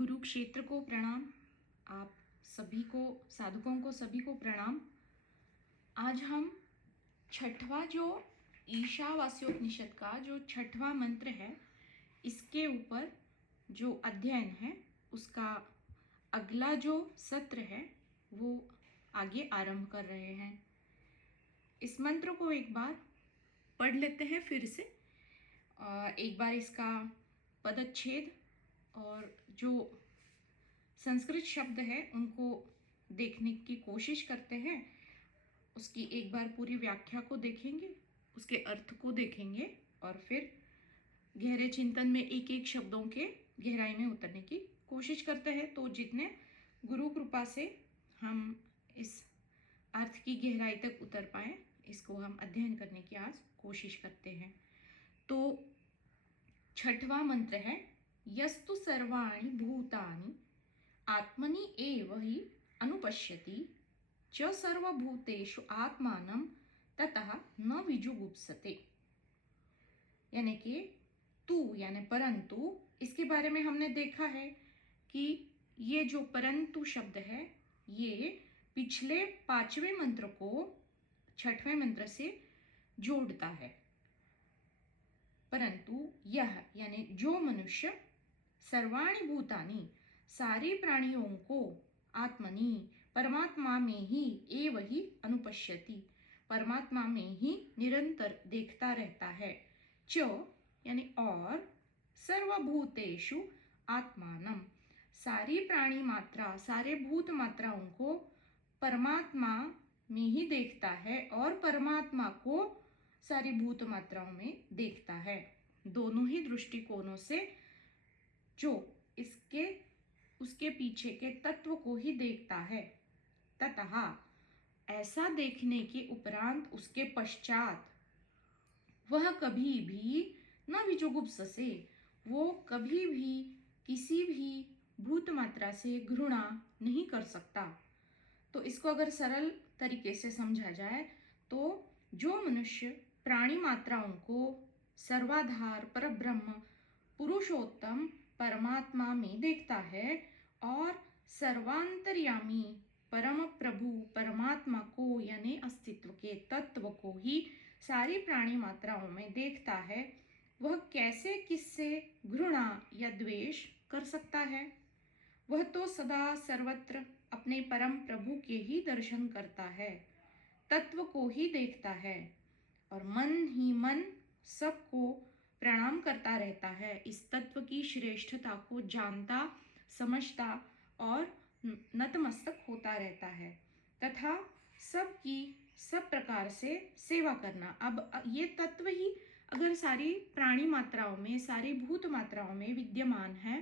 गुरु क्षेत्र को प्रणाम। आप सभी को, साधकों को सभी को प्रणाम। आज हम छठवां जो ईशावास्योपनिषद का जो छठवां मंत्र है, इसके ऊपर जो अध्ययन है उसका अगला जो सत्र है वो आगे आरंभ कर रहे हैं। इस मंत्र को एक बार पढ़ लेते हैं फिर से। एक बार इसका पदच्छेद और जो संस्कृत शब्द है उनको देखने की कोशिश करते हैं। उसकी एक बार पूरी व्याख्या को देखेंगे, उसके अर्थ को देखेंगे और फिर गहरे चिंतन में एक एक शब्दों के गहराई में उतरने की कोशिश करते हैं। तो जितने गुरु कृपा से हम इस अर्थ की गहराई तक उतर पाए, इसको हम अध्ययन करने की आज कोशिश करते हैं। तो छठवां मंत्र है, यस्तु सर्वाणि भूतानि आत्मनि एव हि अनुपश्यति च सर्वभूतेषु आत्मानं ततः न विजुगुप्सते। यानी कि तू यानी परंतु, इसके बारे में हमने देखा है कि ये जो परंतु शब्द है ये पिछले पांचवें मंत्र को छठवें मंत्र से जोड़ता है। परंतु यह यानी जो मनुष्य सर्वाणि भूतानि सारे प्राणियों को आत्मनि परमात्मा में ही एव ही अनुपश्यति परमात्मा में ही निरंतर देखता रहता है। च यानी और सर्वभूतेषु आत्मानम सारी प्राणी मात्रा सारे भूत मात्राओं को परमात्मा में ही देखता है और परमात्मा को सारी भूत मात्राओं में देखता है। दोनों ही दृष्टिकोणों से जो इसके उसके पीछे के तत्व को ही देखता है। ततः ऐसा देखने के उपरांत उसके पश्चात वह कभी भी न विजुगुप्ससे, वो कभी भी किसी भी भूत मात्रा से घृणा नहीं कर सकता। तो इसको अगर सरल तरीके से समझा जाए तो जो मनुष्य प्राणी मात्राओं को सर्वाधार परब्रह्म पुरुषोत्तम परमात्मा में देखता है और सर्वांतर्यामी परम प्रभु परमात्मा को यानी अस्तित्व के तत्व को ही सारी प्राणी मात्राओं में देखता है, वह कैसे किससे घृणा या द्वेष कर सकता है। वह तो सदा सर्वत्र अपने परम प्रभु के ही दर्शन करता है, तत्व को ही देखता है और मन ही मन सबको प्रणाम करता रहता है। इस तत्व की श्रेष्ठता को जानता समझता और नतमस्तक होता रहता है तथा सबकी सब प्रकार से सेवा करना। अब ये तत्व ही अगर सारी प्राणी मात्राओं में सारी भूत मात्राओं में विद्यमान है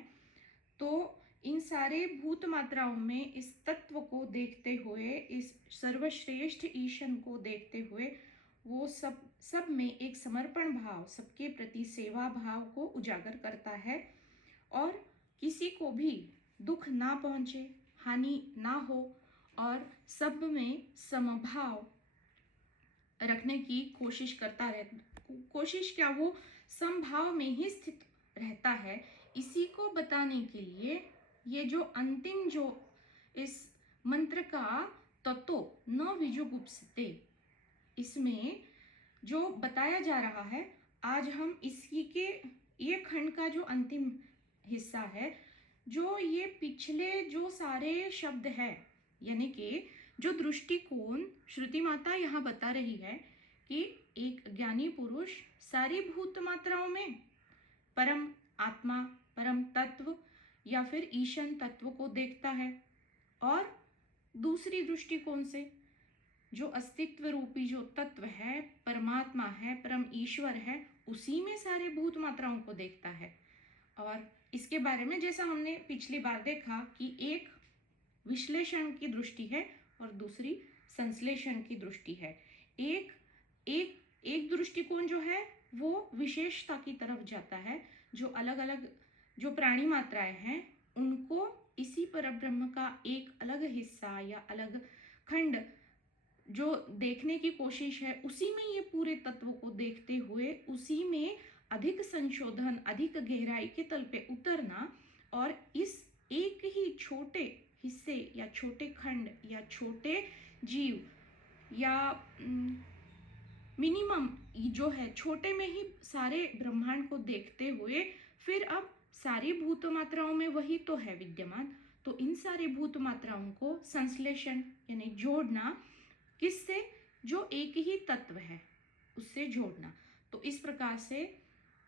तो इन सारे भूत मात्राओं में इस तत्व को देखते हुए, इस सर्वश्रेष्ठ ईशन को देखते हुए वो सब में एक समर्पण भाव, सबके प्रति सेवा भाव को उजागर करता है और किसी को भी दुख ना पहुंचे, हानि ना हो और सब में समभाव रखने की कोशिश करता रहता। कोशिश क्या, वो समभाव में ही स्थित रहता है। इसी को बताने के लिए ये जो अंतिम जो इस मंत्र का ततो न विजुगुप्सते, इसमें जो बताया जा रहा है, आज हम इसी के ये खंड का जो अंतिम हिस्सा है, जो ये पिछले जो सारे शब्द है यानी कि जो दृष्टिकोण श्रुति माता यहाँ बता रही है कि एक ज्ञानी पुरुष सारी भूत मात्राओं में परम आत्मा परम तत्व या फिर ईशन तत्व को देखता है और दूसरी दृष्टिकोण से जो अस्तित्व रूपी जो तत्व है, परमात्मा है, परम ईश्वर है, उसी में सारे भूत मात्राओं को देखता है। और इसके बारे में जैसा हमने पिछली बार देखा कि एक विश्लेषण की दृष्टि है और दूसरी संश्लेषण की दृष्टि है। एक दृष्टिकोण जो है वो विशेषता की तरफ जाता है, जो अलग अलग जो प्राणी मात्राएं हैं उनको इसी परब्रह्म का एक अलग हिस्सा या अलग खंड जो देखने की कोशिश है, उसी में ये पूरे तत्व को देखते हुए उसी में अधिक संशोधन, अधिक गहराई के तल पे उतरना और इस एक ही छोटे हिस्से या छोटे खंड या छोटे जीव या मिनिमम जो है छोटे में ही सारे ब्रह्मांड को देखते हुए फिर अब सारी भूत मात्राओं में वही तो है विद्यमान, तो इन सारी भूत मात्राओं को संश्लेषण यानी जोड़ना किससे, जो एक ही तत्व है उससे जोड़ना। तो इस प्रकार से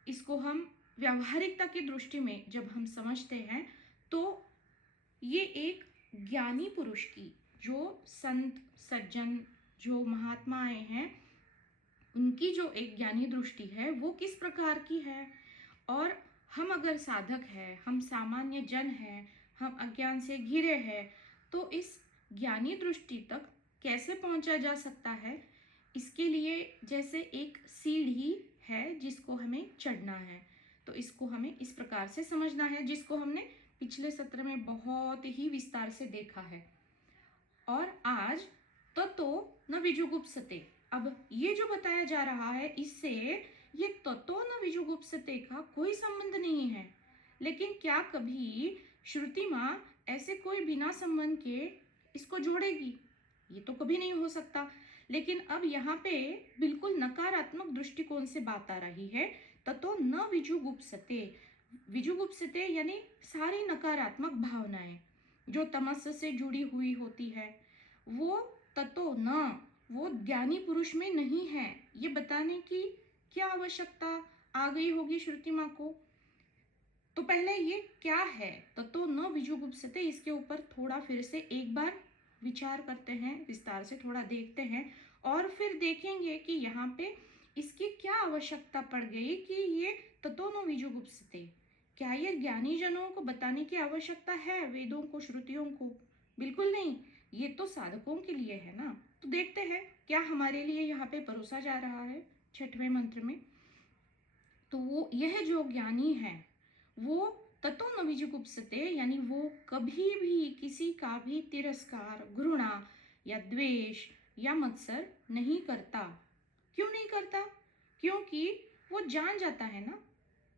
इसको हम व्यावहारिकता की दृष्टि में जब हम समझते हैं तो ये एक ज्ञानी पुरुष की, जो संत सज्जन जो महात्माएं हैं उनकी जो एक ज्ञानी दृष्टि है वो किस प्रकार की है, और हम अगर साधक हैं, हम सामान्य जन हैं, हम अज्ञान से घिरे हैं, तो इस ज्ञानी दृष्टि तक कैसे पहुंचा जा सकता है। इसके लिए जैसे एक सीढ़ी है जिसको हमें चढ़ना है, तो इसको हमें इस प्रकार से समझना है, जिसको हमने पिछले सत्र में बहुत ही विस्तार से देखा है। और आज ततो न विजुगुप्सते, अब ये जो बताया जा रहा है इससे ये ततो न विजुगुप्सते का कोई संबंध नहीं है। लेकिन क्या कभी श्रुति माँ ऐसे कोई बिना संबंध के इसको जोड़ेगी? ये तो कभी नहीं हो सकता। लेकिन अब यहाँ पे बिल्कुल नकारात्मक दृष्टिकोण से बात आ रही है, ततो न विजुगुप्सते। विजुगुप्सते यानी सारी नकारात्मक भावनाएं जो तमस से जुड़ी हुई होती है वो ततो न, वो ज्ञानी पुरुष में नहीं है, ये बताने की क्या आवश्यकता आ गई होगी श्रुति माँ को। तो पहले ये क्या है ततो न विजुगुप्सते, इसके ऊपर थोड़ा फिर से एक बार विचार करते हैं, विस्तार से थोड़ा देखते हैं और फिर देखेंगे कि यहाँ पे इसकी क्या आवश्यकता पड़ गई कि ये ततो न विजुगुप्सते, क्या ये ज्ञानी जनों को बताने की आवश्यकता है वेदों को श्रुतियों को? बिल्कुल नहीं, ये तो साधकों के लिए है ना। तो देखते हैं क्या हमारे लिए यहाँ पे परोसा जा रहा है छठवें मंत्र में। तो वो यह जो ज्ञानी है वो ततो न विजुगुप्सते यानी वो कभी भी किसी का भी तिरस्कार, घृणा या द्वेष या मत्सर नहीं करता। क्यों नहीं करता? क्योंकि वो जान जाता है ना,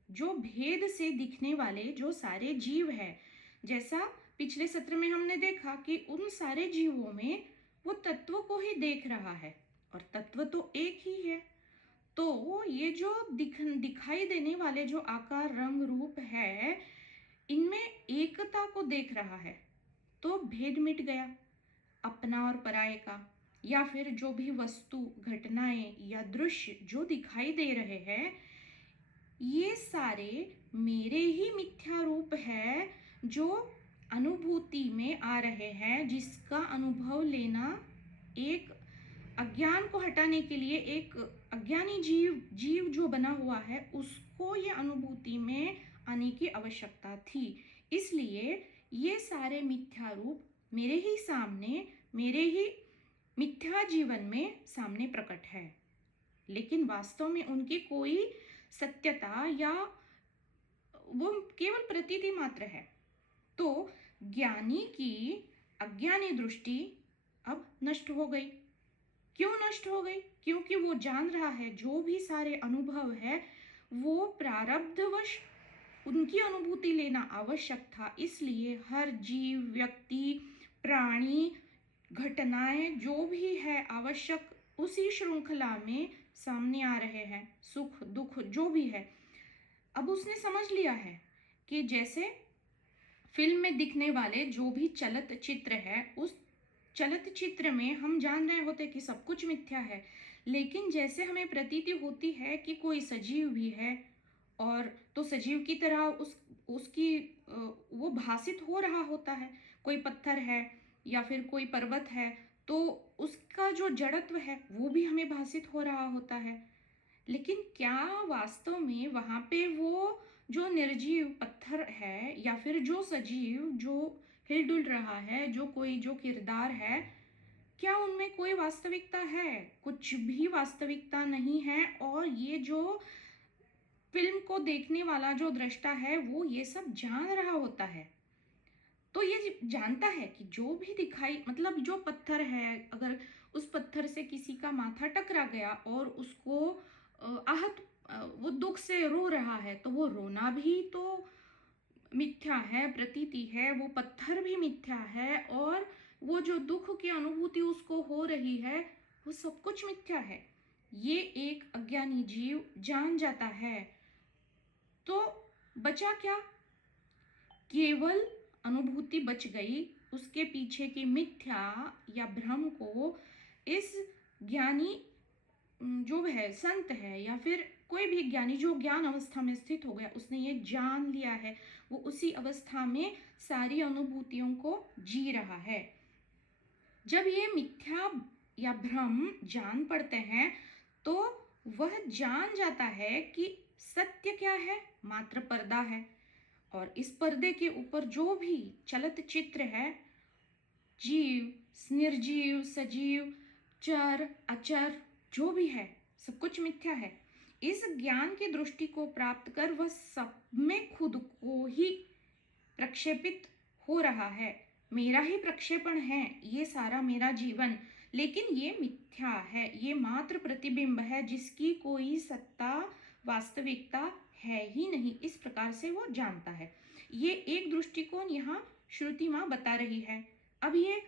जो भेद से दिखने वाले जो सारे जीव है, जैसा पिछले सत्र में हमने देखा कि उन सारे जीवों में वो तत्व को ही देख रहा है और तत्व तो एक ही है। तो ये जो दिखाई देने वाले जो आकार रंग रूप है इनमें एकता को देख रहा है, तो भेद मिट गया अपना और पराये का, या फिर जो भी वस्तु घटनाएं या दृश्य जो दिखाई दे रहे हैं ये सारे मेरे ही मिथ्या रूप है जो अनुभूति में आ रहे हैं, जिसका अनुभव लेना एक अज्ञान को हटाने के लिए एक अज्ञानी जीव जो बना हुआ है उसको ये अनुभूति में आने की आवश्यकता थी। इसलिए ये सारे मिथ्या रूप मेरे ही सामने, मेरे ही मिथ्या जीवन में सामने प्रकट है, लेकिन वास्तव में उनकी कोई सत्यता या वो केवल प्रतीति मात्र है। तो ज्ञानी की अज्ञानी दृष्टि अब नष्ट हो गई। क्यों नष्ट हो गई? क्योंकि वो जान रहा है जो भी सारे अनुभव है वो प्रारब्धवश उनकी अनुभूति लेना आवश्यक था, इसलिए हर जीव, व्यक्ति, प्राणी, घटनाएं जो भी है आवश्यक उसी श्रृंखला में सामने आ रहे हैं, सुख दुख जो भी है। अब उसने समझ लिया है कि जैसे फिल्म में दिखने वाले जो भी चलत चित्र है उस चलत चित्र में हम जान रहे होते कि सब कुछ मिथ्या है, लेकिन जैसे हमें प्रतीति होती है कि कोई सजीव भी है और तो सजीव की तरह उसकी वो भासित हो रहा होता है। कोई पत्थर है या फिर कोई पर्वत है तो उसका जो जड़त्व है वो भी हमें भासित हो रहा होता है। लेकिन क्या वास्तव में वहाँ पे वो जो निर्जीव पत्थर है या फिर जो सजीव जो हिलडुल रहा है, जो कोई जो किरदार है, क्या उनमें कोई वास्तविकता है? कुछ भी वास्तविकता नहीं है। और ये जो फिल्म को देखने वाला जो दृष्टा है वो ये सब जान रहा होता है। तो ये जानता है कि जो भी दिखाई मतलब जो पत्थर है, अगर उस पत्थर से किसी का माथा टकरा गया और उसको आहत वो दुख से रो रहा है तो वो रोना भी तो मिथ्या है, प्रतीति है, वो पत्थर भी मिथ्या है, और वो जो दुख की अनुभूति उसको हो रही है वो सब कुछ मिथ्या है। ये एक अज्ञानी जीव जान जाता है तो बचा क्या? केवल अनुभूति बच गई। उसके पीछे की मिथ्या या भ्रम को इस ज्ञानी जो है, संत है या फिर कोई भी ज्ञानी जो ज्ञान अवस्था में स्थित हो गया, उसने ये जान लिया है, वो उसी अवस्था में सारी अनुभूतियों को जी रहा है। जब ये मिथ्या या भ्रम जान पड़ते हैं तो वह जान जाता है कि सत्य क्या है, मात्र पर्दा है, और इस पर्दे के ऊपर जो भी चलत चित्र है, जीव, निर्जीव, सजीव, चर, अचर, जो भी है, सब कुछ मिथ्या है। इस ज्ञान की दृष्टि को प्राप्त कर वह सब में खुद को ही प्रक्षेपित हो रहा है। मेरा ही प्रक्षेपण है ये सारा मेरा जीवन, लेकिन ये मिथ्या है, ये मात्र प्रतिबिंब है जिसकी कोई सत्ता, वास्तविकता है ही नहीं। इस प्रकार से वो जानता है। ये एक दृष्टिकोण यहाँ श्रुति माँ बता रही है। अब ये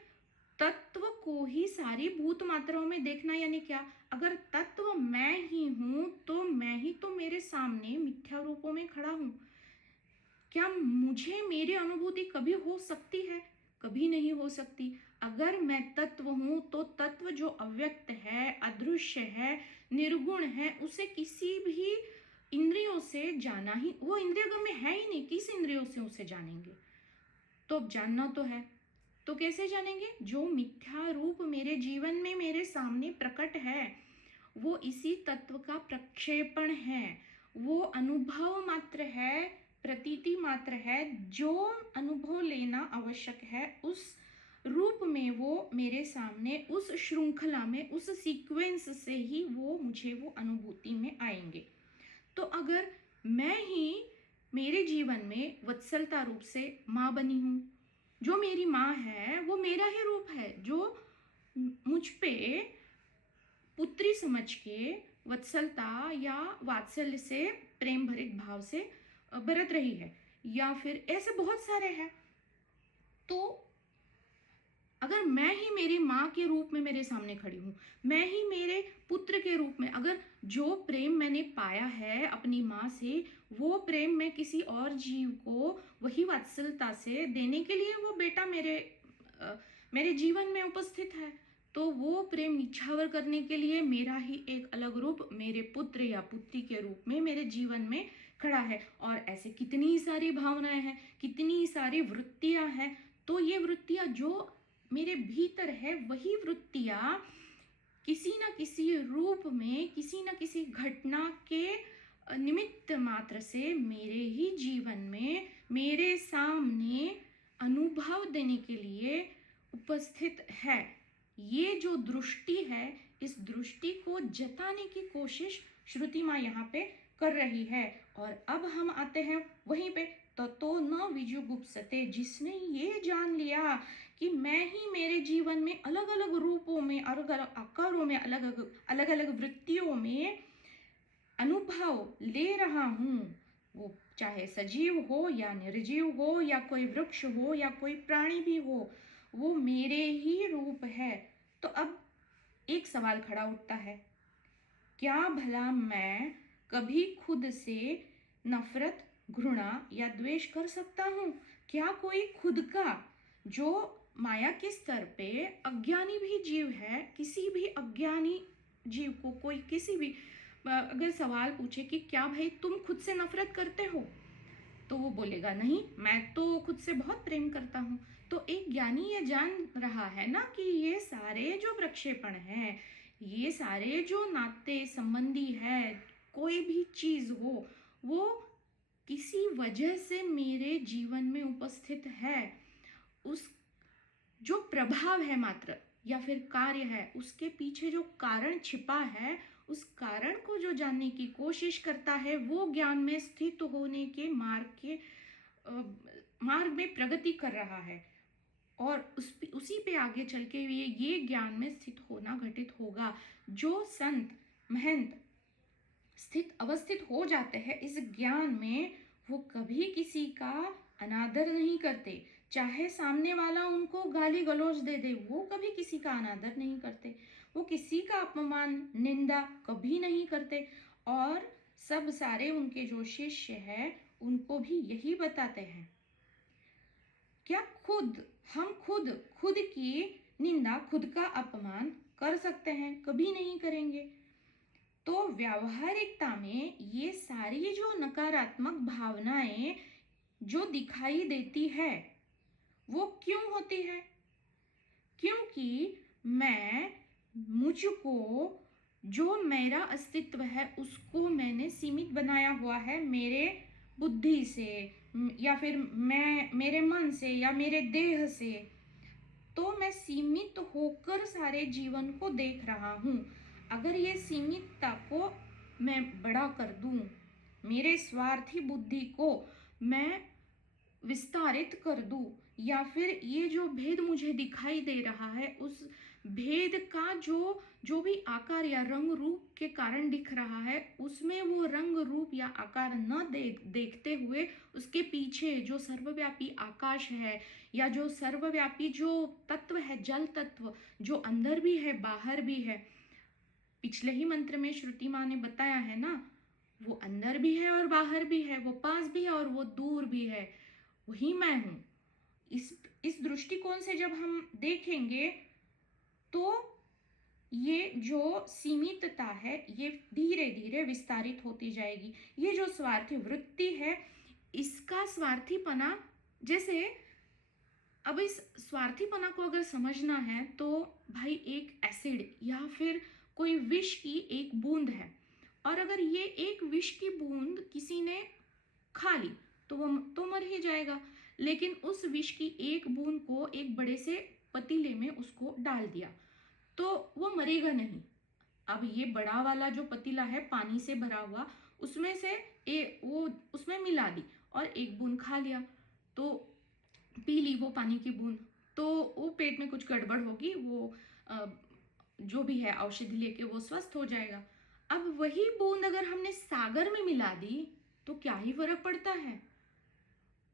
तत्व को ही सारी भूत मात्राओं में देखना यानी क्या? अगर तत्व मैं ही हूं तो मैं ही तो मेरे सामने मिथ्या रूपों में खड़ा हूं। क्या मुझे मेरी अनुभूति कभी हो सकती है? कभी नहीं हो सकती। अगर मैं तत्व हूं तो तत्व जो अव्यक्त है, अदृश्य है, निर्गुण है, उसे किसी भी इंद्रियों से जाना ही, वो इंद्रियगम में है ही नहीं, किस इंद्रियों से उसे जानेंगे? तो अब जानना तो है, तो कैसे जानेंगे? जो मिथ्या रूप मेरे जीवन में मेरे सामने प्रकट है वो इसी तत्व का प्रक्षेपण है, वो अनुभव मात्र है, प्रतीति मात्र है। जो अनुभव लेना आवश्यक है उस रूप में वो मेरे सामने, उस श्रृंखला में, उस सीक्वेंस से ही वो मुझे वो अनुभूति में आएंगे। तो अगर मैं ही मेरे जीवन में वत्सलता रूप से माँ बनी हूँ, जो मेरी माँ है वो मेरा ही रूप है, जो मुझ पे पुत्री समझ के वत्सलता या वात्सल्य से, प्रेम भरित भाव से बरत रही है, या फिर ऐसे बहुत सारे हैं। तो अगर मैं ही मेरी माँ के रूप में मेरे सामने खड़ी हूँ, मैं ही मेरे पुत्र के रूप में, अगर जो प्रेम मैंने पाया है अपनी माँ से वो प्रेम मैं किसी और जीव को वही वात्सल्यता से देने के लिए वो बेटा मेरे जीवन में उपस्थित है, तो वो प्रेम निछावर करने के लिए मेरा ही एक अलग रूप मेरे पुत्र या पुत्री के रूप में मेरे जीवन में खड़ा है। और ऐसे कितनी सारी भावनाएं हैं, कितनी सारी वृत्तियां हैं। तो ये वृत्तियां जो मेरे भीतर है, वही वृत्तियां किसी न किसी रूप में, किसी न किसी घटना के निमित्त मात्र से मेरे ही जीवन में मेरे सामने अनुभव देने के लिए उपस्थित है। ये जो दृष्टि है, इस दृष्टि को जताने की कोशिश श्रुति माँ यहाँ पे कर रही है। और अब हम आते हैं वहीं पे, तो न विजुगुप्सते, जिसने ये जान लिया कि मैं ही मेरे जीवन में अलग अलग रूपों में, अलग अलग आकारों में, अलग अलग वृत्तियों में अनुभव ले रहा हूँ, वो चाहे सजीव हो या निर्जीव हो या कोई वृक्ष हो या कोई प्राणी भी हो, वो मेरे ही रूप है। तो अब एक सवाल खड़ा उठता है, क्या भला मैं कभी खुद से नफरत, घृणा या द्वेष कर सकता हूँ? क्या कोई खुद का, जो माया के स्तर पे अज्ञानी भी जीव है, किसी भी अज्ञानी जीव को कोई किसी भी अगर सवाल पूछे कि क्या भाई तुम खुद से नफरत करते हो, तो वो बोलेगा नहीं, मैं तो खुद से बहुत प्रेम करता हूँ। तो एक ज्ञानी ये जान रहा है ना कि ये सारे जो प्रक्षेपण है, ये सारे जो नाते संबंधी है, कोई भी चीज हो, वो किसी वजह से मेरे जीवन में उपस्थित है। उस जो प्रभाव है मात्र या फिर कार्य है, उसके पीछे जो कारण छिपा है, उस कारण को जो जानने की कोशिश करता है वो ज्ञान में स्थित होने के मार्ग में प्रगति कर रहा है। और उसी पे आगे चल के ये ज्ञान में स्थित होना घटित होगा। जो संत महंत स्थित अवस्थित हो जाते हैं इस ज्ञान में, वो कभी किसी का अनादर नहीं करते, चाहे सामने वाला उनको गाली गलौज दे दे, वो कभी किसी का अनादर नहीं करते, वो किसी का अपमान निंदा कभी नहीं करते। और सब सारे उनके जो शिष्य हैं उनको भी यही बताते हैं। क्या हम खुद खुद की निंदा, खुद का अपमान कर सकते हैं? कभी नहीं करेंगे। तो व्यावहारिकता में ये सारी जो नकारात्मक भावनाएं जो दिखाई देती है वो क्यों होती है? क्योंकि मैं मुझको जो मेरा अस्तित्व है उसको मैंने सीमित बनाया हुआ है मेरे बुद्धि से, या फिर मैं मेरे मन से या मेरे देह से। तो मैं सीमित होकर सारे जीवन को देख रहा हूँ। अगर ये सीमितता को मैं बड़ा कर दूं, मेरे स्वार्थी बुद्धि को मैं विस्तारित कर दूं, या फिर ये जो भेद मुझे दिखाई दे रहा है उस भेद का जो जो भी आकार या रंग रूप के कारण दिख रहा है, उसमें वो रंग रूप या आकार न देखते हुए उसके पीछे जो सर्वव्यापी आकाश है, या जो सर्वव्यापी जो तत्व है, जल तत्व, जो अंदर भी है बाहर भी है। पिछले ही मंत्र में श्रुति माँ ने बताया है ना, वो अंदर भी है और बाहर भी है, वो पास भी है और वो दूर भी है, वही मैं हूं। इस दृष्टिकोण से जब हम देखेंगे तो ये जो सीमितता है ये धीरे धीरे विस्तारित होती जाएगी। ये जो स्वार्थी वृत्ति है, इसका स्वार्थीपना, जैसे अब इस स्वार्थीपना को अगर समझना है तो भाई एक एसिड या फिर कोई विष की एक बूंद है, और अगर ये एक विष की बूंद किसी ने खा ली तो वो तो मर ही जाएगा। लेकिन उस विष की एक बूंद को एक बड़े से पतीले में उसको डाल दिया तो वो मरेगा नहीं। अब ये बड़ा वाला जो पतीला है पानी से भरा हुआ, उसमें से वो उसमें मिला दी और एक बूंद खा लिया, तो पी ली वो पानी की बूंद, तो वो पेट में कुछ गड़बड़ होगी, वो जो भी है औषधि लेके वो स्वस्थ हो जाएगा। अब वही बूंद अगर हमने सागर में मिला दी तो क्या ही फर्क पड़ता है,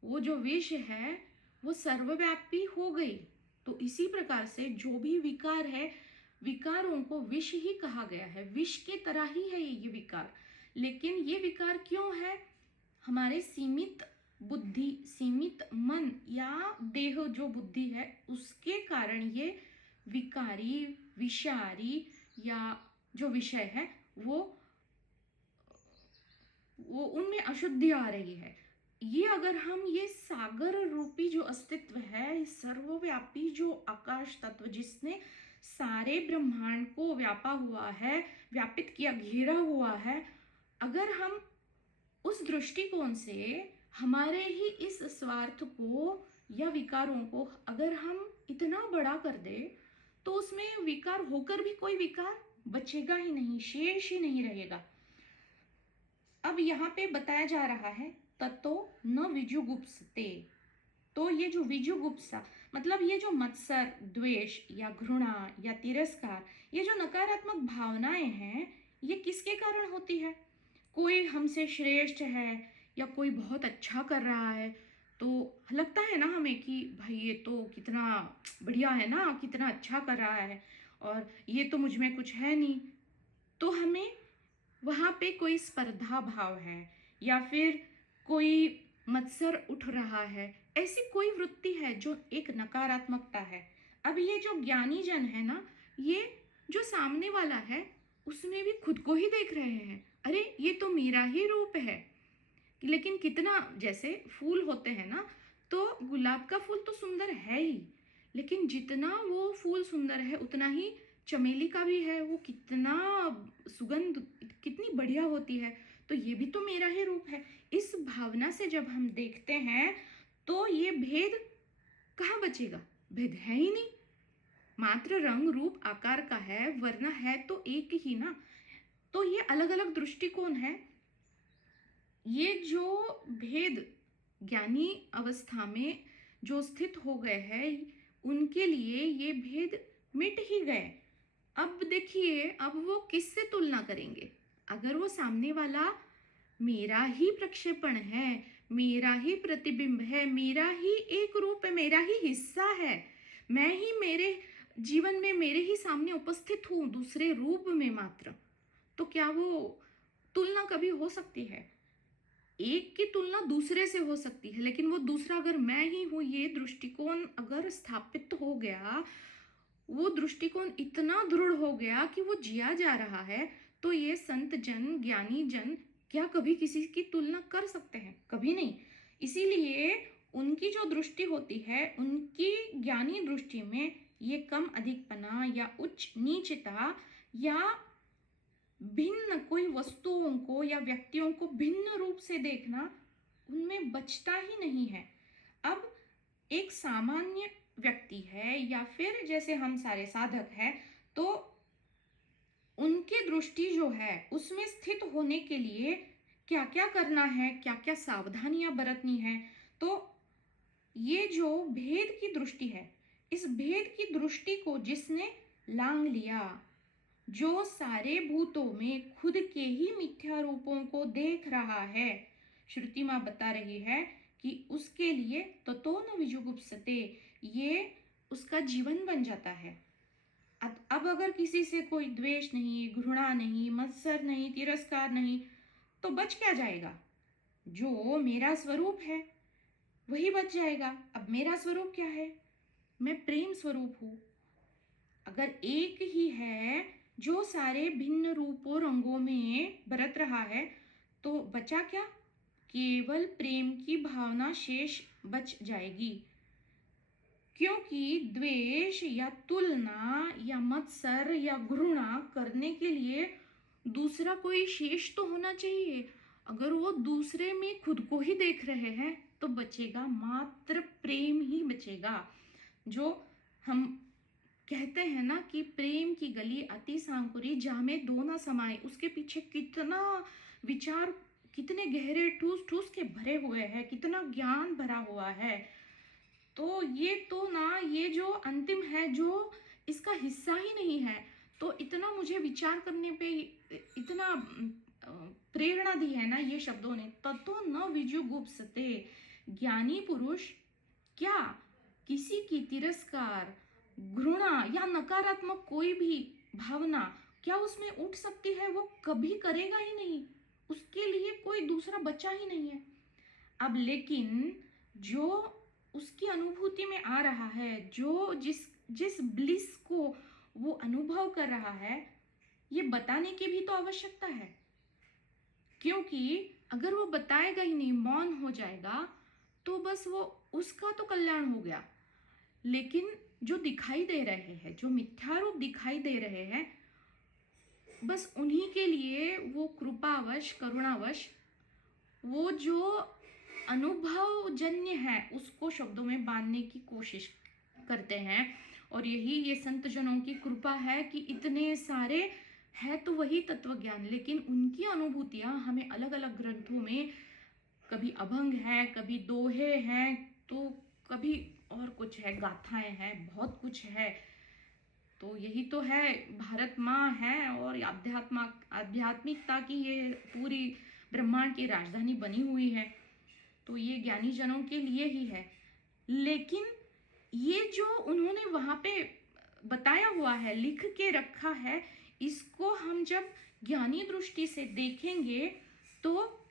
वो जो विष है वो सर्वव्यापी हो गई। तो इसी प्रकार से जो भी विकार है, विकारों को विष ही कहा गया है, विष के तरह ही है ये विकार। लेकिन ये विकार क्यों है? हमारे सीमित बुद्धि, सीमित मन या देह जो बुद्धि है उसके कारण ये विकारी, विषारी या जो विषय है वो उनमें अशुद्धि आ रही है। ये अगर हम ये सागर रूपी जो अस्तित्व है, सर्वव्यापी जो आकाश तत्व जिसने सारे ब्रह्मांड को व्यापा हुआ है, व्यापित किया, घेरा हुआ है, अगर हम उस दृष्टिकोण से हमारे ही इस स्वार्थ को या विकारों को अगर हम इतना बड़ा कर दे तो उसमें विकार होकर भी कोई विकार बचेगा ही नहीं, शेष ही नहीं रहेगा। अब यहाँ पे बताया जा रहा है ततो न विजुगुप्सते। तो ये जो विजुगुप्सा मतलब ये जो मत्सर, द्वेष या घृणा या तिरस्कार, ये जो नकारात्मक भावनाएं हैं, ये किसके कारण होती है? कोई हमसे श्रेष्ठ है या कोई बहुत अच्छा कर रहा है तो लगता है ना हमें कि भाई ये तो कितना बढ़िया है ना, कितना अच्छा कर रहा है, और ये तो मुझ में कुछ है नहीं। तो हमें वहाँ पे कोई स्पर्धा भाव है या फिर कोई मत्सर उठ रहा है, ऐसी कोई वृत्ति है जो एक नकारात्मकता है। अब ये जो ज्ञानी जन है ना, ये जो सामने वाला है उसमें भी खुद को ही देख रहे हैं, अरे ये तो मेरा ही रूप है। लेकिन कितना, जैसे फूल होते हैं ना, तो गुलाब का फूल तो सुंदर है ही, लेकिन जितना वो फूल सुंदर है उतना ही चमेली का भी है, वो कितना सुगंध कितनी बढ़िया होती है, तो ये भी तो मेरा ही रूप है। इस भावना से जब हम देखते हैं तो ये भेद कहाँ बचेगा? भेद है ही नहीं, मात्र रंग रूप आकार का है, वरना है तो एक ही ना। तो ये अलग अलग दृष्टिकोण है। ये जो भेद ज्ञानी अवस्था में जो स्थित हो गए हैं उनके लिए ये भेद मिट ही गए। अब देखिए, अब वो किससे तुलना करेंगे? अगर वो सामने वाला मेरा ही प्रक्षेपण है, मेरा ही प्रतिबिंब है, मेरा ही एक रूप है, मेरा ही हिस्सा है, मैं ही मेरे जीवन में मेरे ही सामने उपस्थित हूँ दूसरे रूप में मात्र। तो क्या वो तुलना कभी हो सकती है? एक की तुलना दूसरे से हो सकती है, लेकिन वो दूसरा अगर मैं ही हूँ, ये दृष्टिकोण अगर स्थापित हो गया, वो दृष्टिकोण इतना दृढ़ हो गया कि वो जिया जा रहा है, तो ये संत जन, ज्ञानी जन क्या कभी किसी की तुलना कर सकते हैं? कभी नहीं। इसीलिए उनकी जो दृष्टि होती है, उनकी ज्ञानी दृष्टि में ये कम अधिकपना या उच्च नीचता या भिन्न कोई वस्तुओं को या व्यक्तियों को भिन्न रूप से देखना उनमें बचता ही नहीं है। अब एक सामान्य व्यक्ति है या फिर जैसे हम सारे साधक हैं, तो उनकी दृष्टि जो है उसमें स्थित होने के लिए क्या क्या करना है, क्या क्या सावधानियां बरतनी है। तो ये जो भेद की दृष्टि है, इस भेद की दृष्टि को जिसने लांग लिया, जो सारे भूतों में खुद के ही मिथ्या रूपों को देख रहा है, श्रुति माँ बता रही है कि उसके लिए ततो न विजुगुप्सते, ये उसका जीवन बन जाता है। अब अगर किसी से कोई द्वेष नहीं, घृणा नहीं, मत्सर नहीं, तिरस्कार नहीं, तो बच क्या जाएगा? जो मेरा स्वरूप है वही बच जाएगा। अब मेरा स्वरूप क्या है? मैं प्रेम स्वरूप हूं। अगर एक ही है जो सारे भिन्न रूपों रंगों में बरत रहा है, तो बचा क्या? केवल प्रेम की भावना शेष बच जाएगी। क्योंकि द्वेष या तुलना या मत्सर या घृणा करने के लिए दूसरा कोई शेष तो होना चाहिए। अगर वो दूसरे में खुद को ही देख रहे हैं, तो बचेगा मात्र प्रेम ही बचेगा। जो हम कहते हैं ना कि प्रेम की गली अति सांकुरी, जामे दो ना समाये, उसके पीछे कितना विचार, कितने गहरे ठूस ठूस के भरे हुए हैं, कितना ज्ञान भरा हुआ है। तो ये तो ना, ये जो अंतिम है, जो इसका हिस्सा ही नहीं है, तो इतना मुझे विचार करने पे इतना प्रेरणा दी है ना ये शब्दों ने। ततो न विजुगुप्सते, ज्ञानी पुरुष क्या किसी की तिरस्कार, घृणा या नकारात्मक कोई भी भावना क्या उसमें उठ सकती है? वो कभी करेगा ही नहीं, उसके लिए कोई दूसरा बचा ही नहीं है। अब लेकिन जो उसकी अनुभूति में आ रहा है, जो जिस जिस ब्लिस को वो अनुभव कर रहा है, ये बताने की भी तो आवश्यकता है। क्योंकि अगर वो बताएगा ही नहीं, मौन हो जाएगा, तो बस वो उसका तो कल्याण हो गया। लेकिन जो दिखाई दे रहे हैं, जो मिथ्या रूप दिखाई दे रहे हैं, बस उन्हीं के लिए वो कृपावश, करुणावश, वो जो अनुभवजन्य है उसको शब्दों में बांधने की कोशिश करते हैं। और यही ये संत जनों की कृपा है कि इतने सारे है तो वही तत्व ज्ञान, लेकिन उनकी अनुभूतियां हमें अलग अलग ग्रंथों में, कभी अभंग है, कभी दोहे हैं, तो कभी और कुछ है, गाथाएं हैं, बहुत कुछ है। तो यही तो है, भारत माँ है और आध्यात्मिकता की ये पूरी ब्रह्मांड की राजधानी बनी हुई है। तो ये ज्ञानी जनों के लिए ही है। लेकिन ये जो उन्होंने वहां पे बताया हुआ है, लिख के रखा है, इसको हम जब ज्ञानी दृष्टि से देखेंगे, तो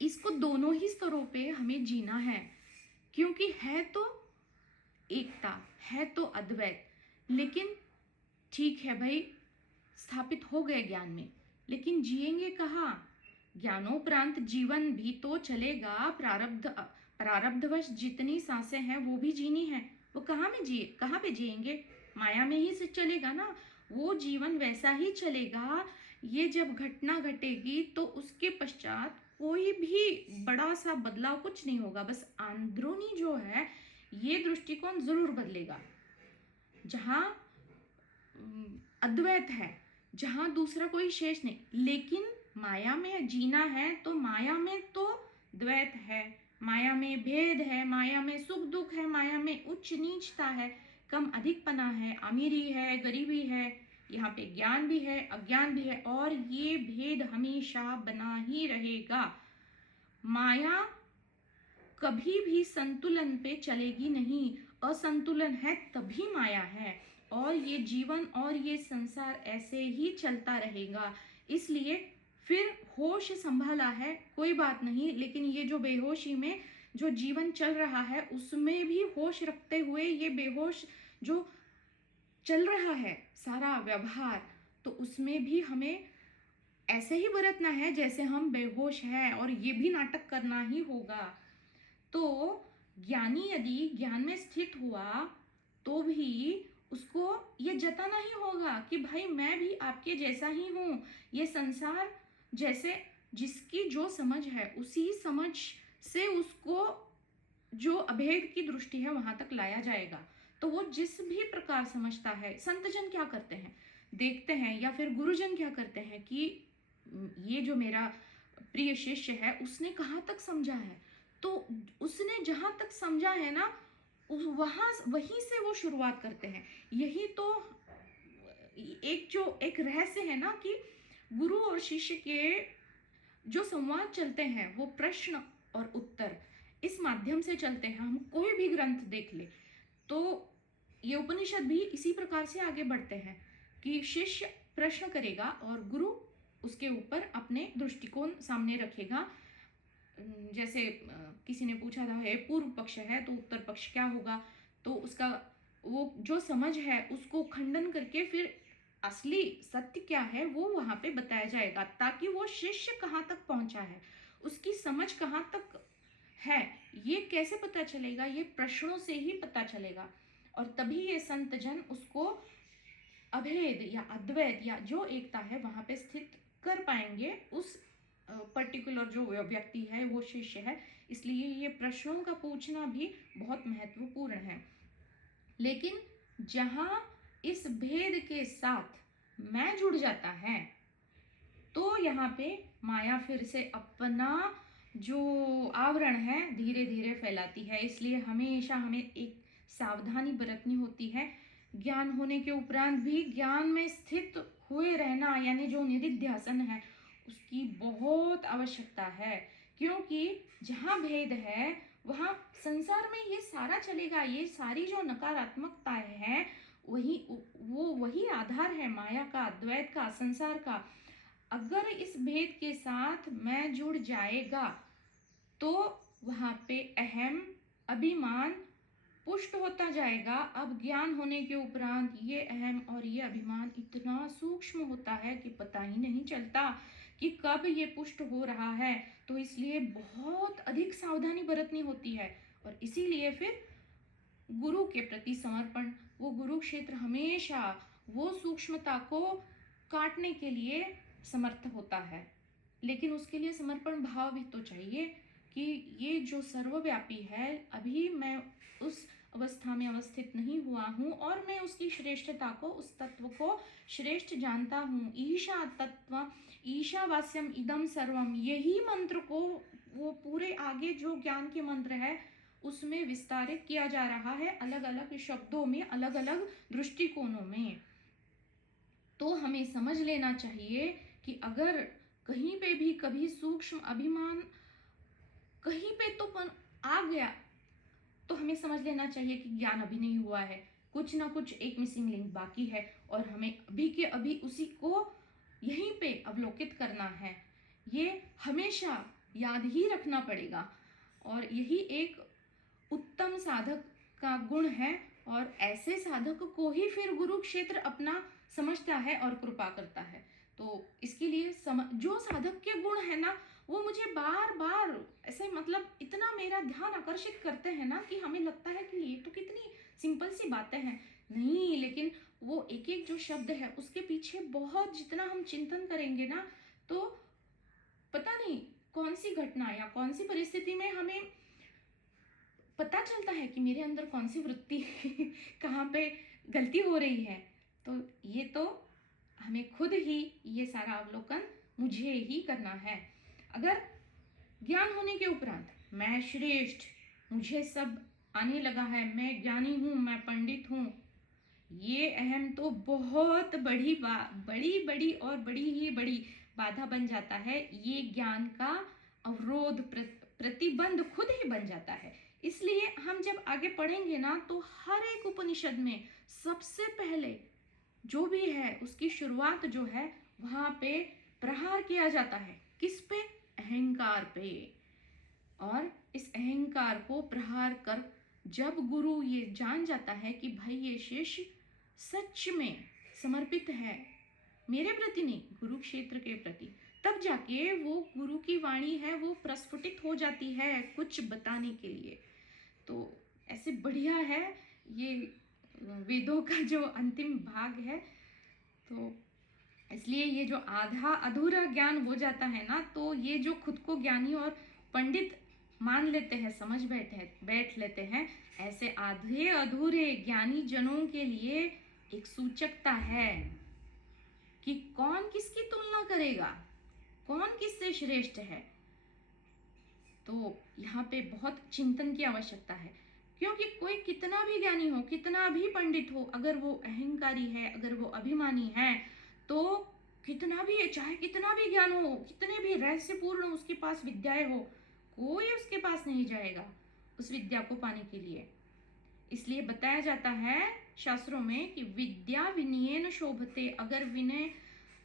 इसको दोनों ही स्तरों पे हमें जीना है। क्योंकि है तो एकता, है तो अद्वैत, लेकिन ठीक है भाई, स्थापित हो गए ज्ञान में, लेकिन जिएंगे कहाँ? ज्ञानोपरांत जीवन भी तो चलेगा। प्रारब्धवश जितनी सांसें हैं वो भी जीनी है। वो कहाँ पे जिएंगे? माया में ही से चलेगा ना, वो जीवन वैसा ही चलेगा। ये जब घटना घटेगी तो उसके पश्चात कोई भी बड़ा सा बदलाव कुछ नहीं होगा, बस अंदरूनी जो है ये दृष्टिकोण जरूर बदलेगा। जहां अद्वैत है, जहां दूसरा कोई शेष नहीं, लेकिन माया में जीना है तो माया में तो द्वैत है, माया में भेद है, माया में सुख दुख है, माया में उच्च नीचता है, कम अधिकपना है, अमीरी है, गरीबी है, यहाँ पे ज्ञान भी है, अज्ञान भी है, और ये भेद हमेशा बना ही रहेगा। माया कभी भी संतुलन पे चलेगी नहीं। असंतुलन है तभी माया है, और ये जीवन और ये संसार ऐसे ही चलता रहेगा। इसलिए फिर होश संभाला है कोई बात नहीं, लेकिन ये जो बेहोशी में जो जीवन चल रहा है उसमें भी होश रखते हुए ये बेहोश जो चल रहा है सारा व्यवहार, तो उसमें भी हमें ऐसे ही बरतना है जैसे हम बेहोश हैं, और ये भी नाटक करना ही होगा। तो ज्ञानी यदि ज्ञान में स्थित हुआ तो भी उसको ये जताना ही होगा कि भाई मैं भी आपके जैसा ही हूँ। ये संसार जैसे जिसकी जो समझ है उसी समझ से उसको जो अभेद की दृष्टि है वहां तक लाया जाएगा। तो वो जिस भी प्रकार समझता है, संतजन क्या करते हैं देखते हैं, या फिर गुरुजन क्या करते हैं कि ये जो मेरा प्रिय शिष्य है उसने कहाँ तक समझा है, तो उसने जहां तक समझा है ना वहां वहीं से वो शुरुआत करते हैं। यही तो एक रहस्य है ना कि गुरु और शिष्य के जो संवाद चलते हैं वो प्रश्न और उत्तर इस माध्यम से चलते हैं। हम कोई भी ग्रंथ देख ले तो ये उपनिषद भी इसी प्रकार से आगे बढ़ते हैं कि शिष्य प्रश्न करेगा और गुरु उसके ऊपर अपने दृष्टिकोण सामने रखेगा। जैसे किसी ने पूछा था है पूर्व पक्ष है तो उत्तर पक्ष क्या होगा, तो उसका वो जो समझ है उसको खंडन करके फिर असली सत्य क्या है वो वहां पे बताया जाएगा, ताकि वो शिष्य कहाँ तक पहुंचा है, उसकी समझ कहाँ तक है, ये कैसे पता चलेगा, ये प्रश्नों से ही पता चलेगा। और तभी ये संत जन उसको अभेद या अद्वैत या जो एकता है वहां पे स्थित कर पाएंगे उस पर्टिकुलर जो व्यक्ति है वो शिष्य है। इसलिए ये प्रश्नों का पूछना भी बहुत महत्वपूर्ण है। लेकिन जहां इस भेद के साथ मैं जुड़ जाता है तो यहाँ पे माया फिर से अपना जो आवरण है धीरे धीरे फैलाती है। इसलिए हमेशा हमें एक सावधानी बरतनी होती है। ज्ञान होने के उपरांत भी ज्ञान में स्थित हुए रहना यानी जो निधिध्यासन है उसकी बहुत आवश्यकता है, क्योंकि जहाँ भेद है वहाँ संसार में ये सारा चलेगा। ये सारी जो नकारात्मकता है वही आधार है माया का, अद्वैत का, संसार का। अगर इस भेद के साथ मैं जुड़ जाएगा तो वहां पे अहम अभिमान पुष्ट होता जाएगा। अब ज्ञान होने के उपरांत ये अहम और ये अभिमान इतना सूक्ष्म होता है कि पता ही नहीं चलता कि कब ये पुष्ट हो रहा है। तो इसलिए बहुत अधिक सावधानी बरतनी होती है, और इसीलिए फिर गुरु के प्रति समर्पण, वो गुरु क्षेत्र हमेशा वो सूक्ष्मता को काटने के लिए समर्थ होता है। लेकिन उसके लिए समर्पण भाव भी तो चाहिए कि ये जो सर्वव्यापी है अभी मैं उस अवस्था में अवस्थित नहीं हुआ हूँ और मैं उसकी श्रेष्ठता को, उस तत्व को श्रेष्ठ जानता हूँ। ईशा तत्व ईशावास्यम इदम सर्वम, यही मंत्र को वो पूरे आगे जो ज्ञान के मंत्र है उसमें विस्तारित किया जा रहा है, अलग अलग शब्दों में, अलग अलग दृष्टिकोणों में। तो हमें समझ लेना चाहिए कि अगर कहीं पे भी कभी सूक्ष्म अभिमान कहीं पे तो आ गया तो हमें समझ लेना चाहिए कि ज्ञान अभी नहीं हुआ है, कुछ ना कुछ एक मिसिंग लिंक बाकी है, और हमें अभी के अभी उसी को यहीं पे अवलोकित करना है। ये हमेशा याद ही रखना पड़ेगा, और यही एक उत्तम साधक का गुण है, और ऐसे साधक को ही फिर गुरु क्षेत्र अपना समझता है और कृपा करता है। तो इसके लिए जो साधक के गुण है ना वो मुझे बार बार ऐसे मतलब इतना मेरा ध्यान आकर्षित करते हैं ना कि हमें लगता है कि ये तो कितनी सिंपल सी बातें हैं, नहीं, लेकिन वो एक एक जो शब्द है उसके पीछे बहुत जितना हम चिंतन करेंगे ना तो पता नहीं कौन सी घटना या कौन सी परिस्थिति में हमें पता चलता है कि मेरे अंदर कौन सी वृत्ति कहाँ पे गलती हो रही है। तो ये तो हमें खुद ही ये सारा अवलोकन मुझे ही करना है। अगर ज्ञान होने के उपरांत मैं श्रेष्ठ, मुझे सब आने लगा है, मैं ज्ञानी हूँ, मैं पंडित हूँ, ये अहम तो बहुत बड़ी बड़ी और बड़ी ही बड़ी बाधा बन जाता है। ये ज्ञान का अवरोध प्रतिबंध खुद ही बन जाता है। इसलिए हम जब आगे पढ़ेंगे ना तो हर एक उपनिषद में सबसे पहले जो भी है उसकी शुरुआत जो है वहां पे प्रहार किया जाता है। किस पे? अहंकार पे। और इस अहंकार को प्रहार कर जब गुरु ये जान जाता है कि भाई ये शिष्य सच में समर्पित है मेरे प्रति नहीं, गुरु क्षेत्र के प्रति, तब जाके वो गुरु की वाणी है वो प्रस्फुटित हो जाती है कुछ बताने के लिए। तो ऐसे बढ़िया है ये वेदों का जो अंतिम भाग है। तो इसलिए ये जो आधा अधूरा ज्ञान हो जाता है ना, तो ये जो खुद को ज्ञानी और पंडित मान लेते हैं, समझ बैठ लेते हैं, ऐसे आधे अधूरे ज्ञानी जनों के लिए एक सूचकता है कि कौन किसकी तुलना करेगा, कौन किससे श्रेष्ठ है। तो यहाँ पे बहुत चिंतन की आवश्यकता है, क्योंकि कोई कितना भी ज्ञानी हो, कितना भी पंडित हो, अगर वो अहंकारी है, अगर वो अभिमानी है, तो कितना भी, चाहे कितना भी ज्ञान हो, कितने भी रहस्यपूर्ण उसके पास विद्याएं हो, कोई उसके पास नहीं जाएगा उस विद्या को पाने के लिए। इसलिए बताया जाता है शास्त्रों में कि विद्या विनयेन शोभते, अगर विनय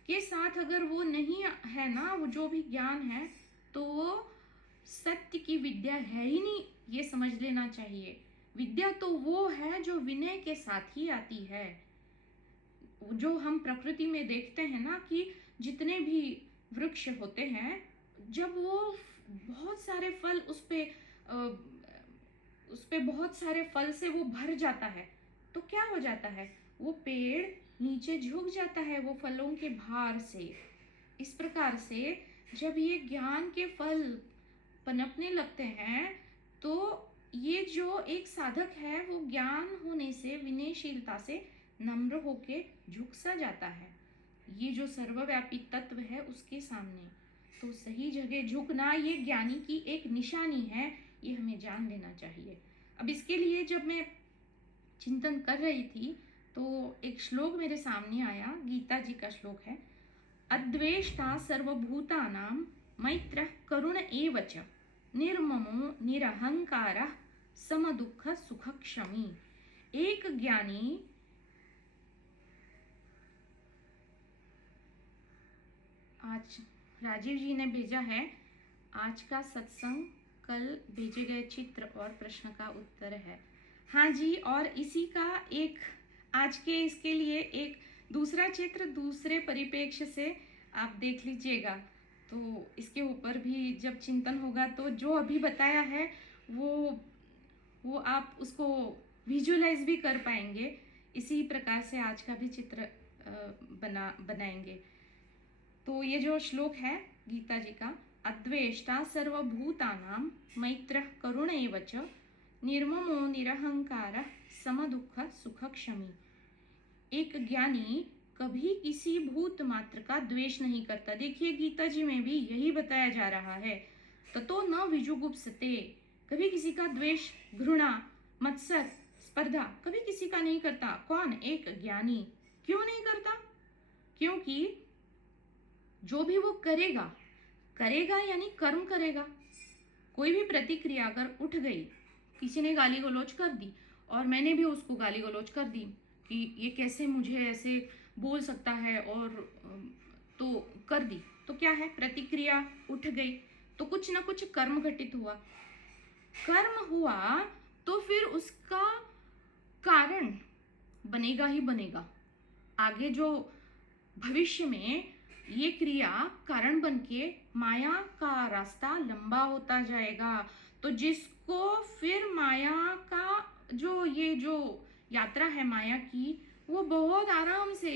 के साथ अगर वो नहीं है ना, वो जो भी ज्ञान है, तो वो सत्य की विद्या है ही नहीं, ये समझ लेना चाहिए। विद्या तो वो है जो विनय के साथ ही आती है। जो हम प्रकृति में देखते हैं ना कि जितने भी वृक्ष होते हैं, जब वो बहुत सारे फल उस पे बहुत सारे फल से वो भर जाता है, तो क्या हो जाता है, वो पेड़ नीचे झुक जाता है वो फलों के भार से। इस प्रकार से जब ये ज्ञान के फल पनपने लगते हैं, तो ये जो एक साधक है वो ज्ञान होने से, विनयशीलता से नम्र होके झुक सा जाता है, ये जो सर्वव्यापी तत्व है उसके सामने। तो सही जगह झुकना ये ज्ञानी की एक निशानी है, ये हमें जान लेना चाहिए। अब इसके लिए जब मैं चिंतन कर रही थी तो एक श्लोक मेरे सामने आया, गीता जी का श्लोक है, अद्वेष्टा सर्वभूतानां मैत्रः करुण एव च निर्ममो निरहंकारः समदुःख सुखक्षमी। एक ज्ञानी आज राजीव जी ने भेजा है, आज का सत्संग कल भेजे गए चित्र और प्रश्न का उत्तर है। हाँ जी, और इसी का एक आज के इसके लिए एक दूसरा चित्र दूसरे परिप्रेक्ष्य से आप देख लीजिएगा। तो इसके ऊपर भी जब चिंतन होगा तो जो अभी बताया है वो आप उसको विजुअलाइज भी कर पाएंगे। इसी प्रकार से आज का भी चित्र बनाएंगे। तो ये जो श्लोक है गीता जी का, अद्वेष्टा सर्वभूतानां मैत्रः करुण एव च निर्ममो निरहंकारः समदुःख सुखक्षमी। एक ज्ञानी कभी किसी भूत मात्र का द्वेष नहीं करता। देखिए गीता जी में भी यही बताया जा रहा है, ततो न विजुगुप्सते, कभी किसी का द्वेष, घृणा, मत्सर, स्पर्धा कभी किसी का नहीं करता। कौन? एक ज्ञानी। क्यों नहीं करता? क्योंकि जो भी वो करेगा यानी कर्म करेगा। कोई भी प्रतिक्रिया अगर उठ गई, किसी ने गाली गलौज कर दी और मैंने भी उसको गाली गलौज कर दी कि ये कैसे मुझे ऐसे बोल सकता है, और तो कर दी, तो क्या है, प्रतिक्रिया उठ गई, तो कुछ ना कुछ कर्म घटित हुआ। कर्म हुआ तो फिर उसका कारण बनेगा ही बनेगा। आगे जो भविष्य में ये क्रिया कारण बन के माया का रास्ता लंबा होता जाएगा। तो जिसको फिर माया का जो यात्रा है माया की, वो बहुत आराम से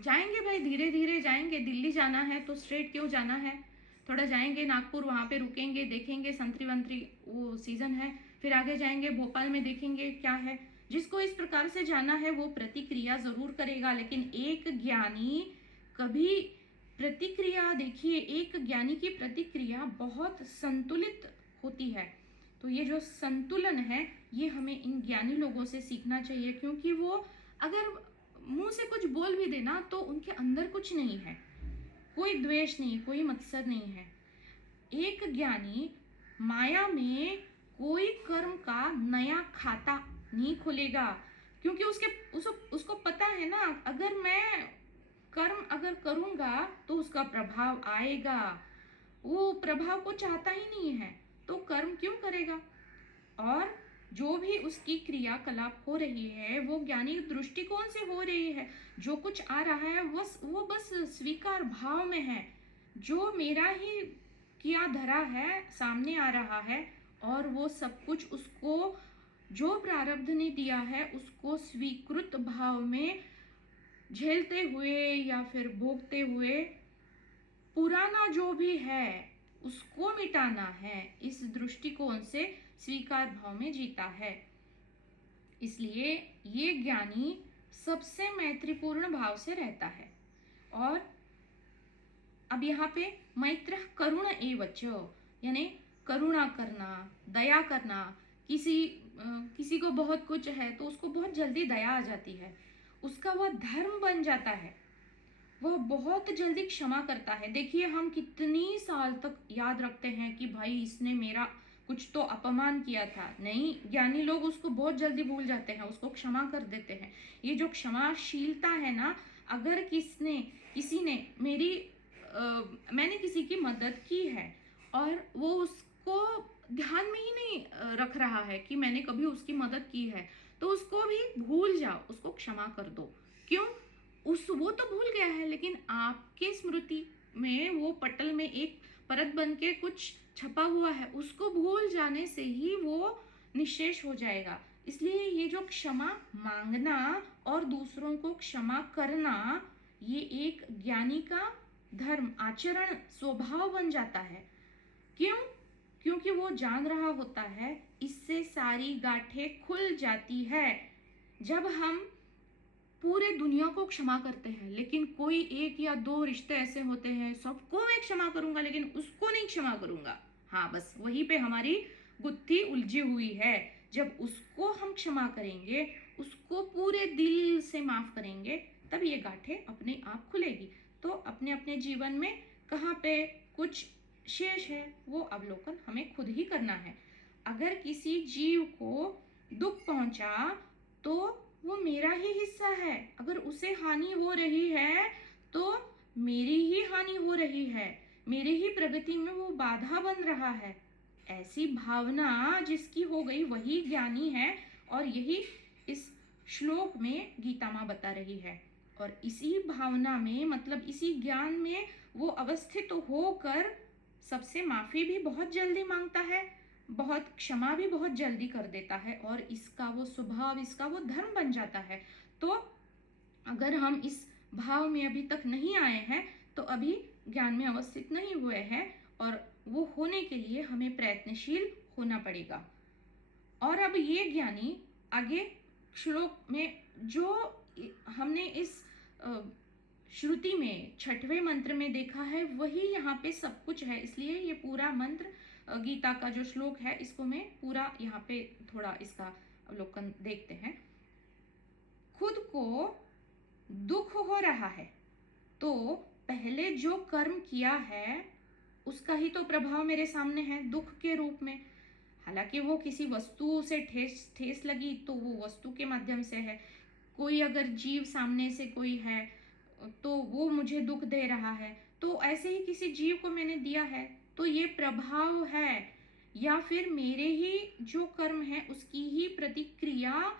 जाएंगे भाई, धीरे धीरे जाएंगे। दिल्ली जाना है तो स्ट्रेट क्यों जाना है, थोड़ा जाएंगे नागपुर, वहाँ पे रुकेंगे, देखेंगे संतरी वंतरी, वो सीजन है, फिर आगे जाएंगे भोपाल में देखेंगे क्या है। जिसको इस प्रकार से जाना है वो प्रतिक्रिया जरूर करेगा। लेकिन एक ज्ञानी कभी प्रतिक्रिया, देखिए एक ज्ञानी की प्रतिक्रिया बहुत संतुलित होती है। तो ये जो संतुलन है ये हमें इन ज्ञानी लोगों से सीखना चाहिए, क्योंकि वो अगर मुंह से कुछ बोल भी देना तो उनके अंदर कुछ नहीं है, कोई द्वेष नहीं, कोई मत्सर नहीं है। एक ज्ञानी माया में कोई कर्म का नया खाता नहीं खुलेगा, क्योंकि उसको पता है ना, अगर मैं कर्म अगर करूंगा तो उसका प्रभाव आएगा। वो प्रभाव को चाहता ही नहीं है, तो कर्म क्यों करेगा। और जो भी उसकी क्रियाकलाप हो रही है वो ज्ञानी दृष्टिकोण से हो रही है। जो कुछ आ रहा है वो बस स्वीकार भाव में है। जो मेरा ही किया धरा है सामने आ रहा है, और वो सब कुछ उसको जो प्रारब्ध ने दिया है उसको स्वीकृत भाव में झेलते हुए या फिर भोगते हुए पुराना जो भी है उसको मिटाना है। इस दृष्टिकोण से स्वीकार भाव में जीता है। इसलिए ये ज्ञानी सबसे मैत्रीपूर्ण भाव से रहता है। और अब यहाँ पे मैत्र करुण एवच, यानी करुणा करना, दया करना। किसी को बहुत कुछ है तो उसको बहुत जल्दी दया आ जाती है, उसका वह धर्म बन जाता है, वह बहुत जल्दी क्षमा करता है। देखिए हम कितनी साल तक याद रखते हैं कि भाई इसने मेरा कुछ तो अपमान किया था, नहीं, ज्ञानी लोग उसको बहुत जल्दी भूल जाते हैं, उसको क्षमा कर देते हैं। ये जो क्षमाशीलता है ना, अगर किसी ने मैंने किसी की मदद की है और वो उसको ध्यान में ही नहीं रख रहा है कि मैंने कभी उसकी मदद की है, तो उसको भी भूल जाओ, उसको क्षमा कर दो। क्यों? वो तो भूल गया है, लेकिन आपके स्मृति में वो पटल में एक परत बन के कुछ छपा हुआ है, उसको भूल जाने से ही वो निशेष हो जाएगा। इसलिए ये जो क्षमा मांगना और दूसरों को क्षमा करना, ये एक ज्ञानी का धर्म, आचरण, स्वभाव बन जाता है। क्यों? क्योंकि वो जान रहा होता है इससे सारी गांठें खुल जाती है। जब हम पूरे दुनिया को क्षमा करते हैं, लेकिन कोई एक या दो रिश्ते ऐसे होते हैं, सबको मैं क्षमा करूंगा लेकिन उसको नहीं क्षमा करूंगा, हाँ बस वहीं पे हमारी गुत्थी उलझी हुई है। जब उसको हम क्षमा करेंगे, उसको पूरे दिल से माफ करेंगे, तब ये गांठें अपने आप खुलेगी। तो अपने अपने जीवन में कहाँ पे कुछ शेष है वो अवलोकन हमें खुद ही करना है। अगर किसी जीव को दुख पहुंचा तो वो मेरा ही हिस्सा है, अगर उसे हानि हो रही है तो मेरी ही हानि हो रही है, मेरी ही प्रगति में वो बाधा बन रहा है। ऐसी भावना जिसकी हो गई वही ज्ञानी है, और यही इस श्लोक में गीता माँ बता रही है। और इसी भावना में, मतलब इसी ज्ञान में वो अवस्थित होकर सबसे माफी भी बहुत जल्दी मांगता है, बहुत क्षमा भी बहुत जल्दी कर देता है, और इसका वो स्वभाव, इसका वो धर्म बन जाता है। तो अगर हम इस भाव में अभी तक नहीं आए हैं तो अभी ज्ञान में अवस्थित नहीं हुए हैं, और वो होने के लिए हमें प्रयत्नशील होना पड़ेगा। और अब ये ज्ञानी आगे श्लोक में जो हमने इस श्रुति में छठवें मंत्र में देखा है वही यहाँ पे सब कुछ है। इसलिए ये पूरा मंत्र, गीता का जो श्लोक है, इसको मैं पूरा यहाँ पे थोड़ा इसका अवलोकन देखते हैं। खुद को दुख हो रहा है तो पहले जो कर्म किया है उसका ही तो प्रभाव मेरे सामने है दुख के रूप में। हालांकि वो किसी वस्तु से ठेस लगी तो वो वस्तु के माध्यम से है, कोई अगर जीव सामने से कोई है तो वो मुझे दुख दे रहा है, तो ऐसे ही किसी जीव को मैंने दिया है तो ये प्रभाव है। या फिर मेरे ही जो कर्म है उसकी ही प्रतिक्रिया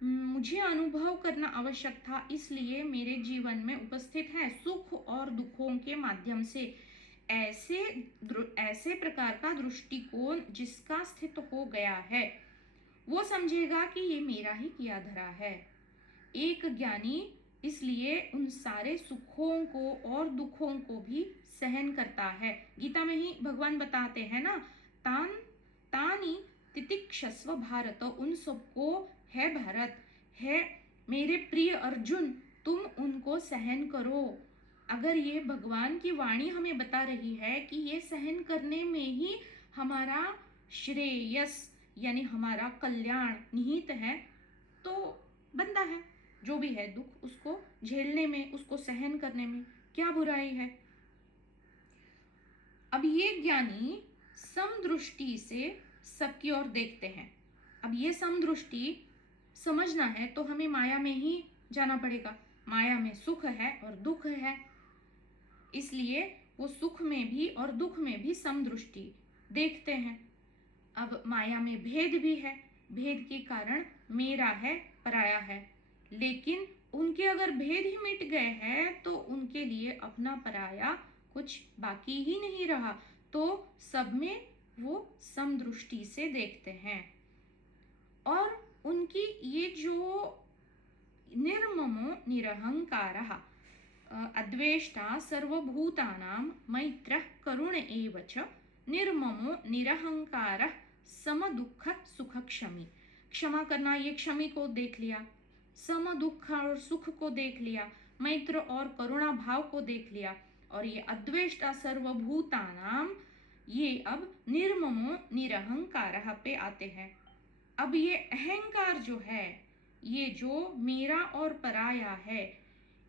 मुझे अनुभव करना आवश्यक था, इसलिए मेरे जीवन में उपस्थित है सुख और दुखों के माध्यम से। ऐसे प्रकार का दृष्टिकोण जिसका स्थित हो गया है वो समझेगा कि ये मेरा ही किया धरा है। एक ज्ञानी इसलिए उन सारे सुखों को और दुखों को भी सहन करता है। गीता में ही भगवान बताते हैं ना, तानी तितिक्षस्व भारत, उन सबको है भारत, है मेरे प्रिय अर्जुन, तुम उनको सहन करो। अगर ये भगवान की वाणी हमें बता रही है कि ये सहन करने में ही हमारा श्रेयस यानी हमारा कल्याण निहित है, तो बनता है जो भी है दुख उसको झेलने में, उसको सहन करने में क्या बुराई है। अब ये ज्ञानी समदृष्टि से सबकी ओर देखते हैं। अब ये समदृष्टि समझना है तो हमें माया में ही जाना पड़ेगा। माया में सुख है और दुख है, इसलिए वो सुख में भी और दुख में भी समदृष्टि देखते हैं। अब माया में भेद भी है, भेद के कारण मेरा है पराया है, लेकिन उनके अगर भेद ही मिट गए हैं तो उनके लिए अपना पराया कुछ बाकी ही नहीं रहा, तो सब में वो समदृष्टि से देखते हैं। और उनकी ये जो निर्ममो निरहंकारः अद्वेष्टा सर्वभूतानां मैत्रः करुण एव च निर्ममो निरहंकारः सम दुख सुख क्षमी। क्षमा करना, ये क्षमी को देख लिया, सम दुख और सुख को देख लिया, मैत्र और करुणा भाव को देख लिया, और ये अद्वेष्टा सर्वभूतानां, ये अब निर्ममो निरहंकारः पे आते हैं। अब ये अहंकार जो है, ये जो मेरा और पराया है,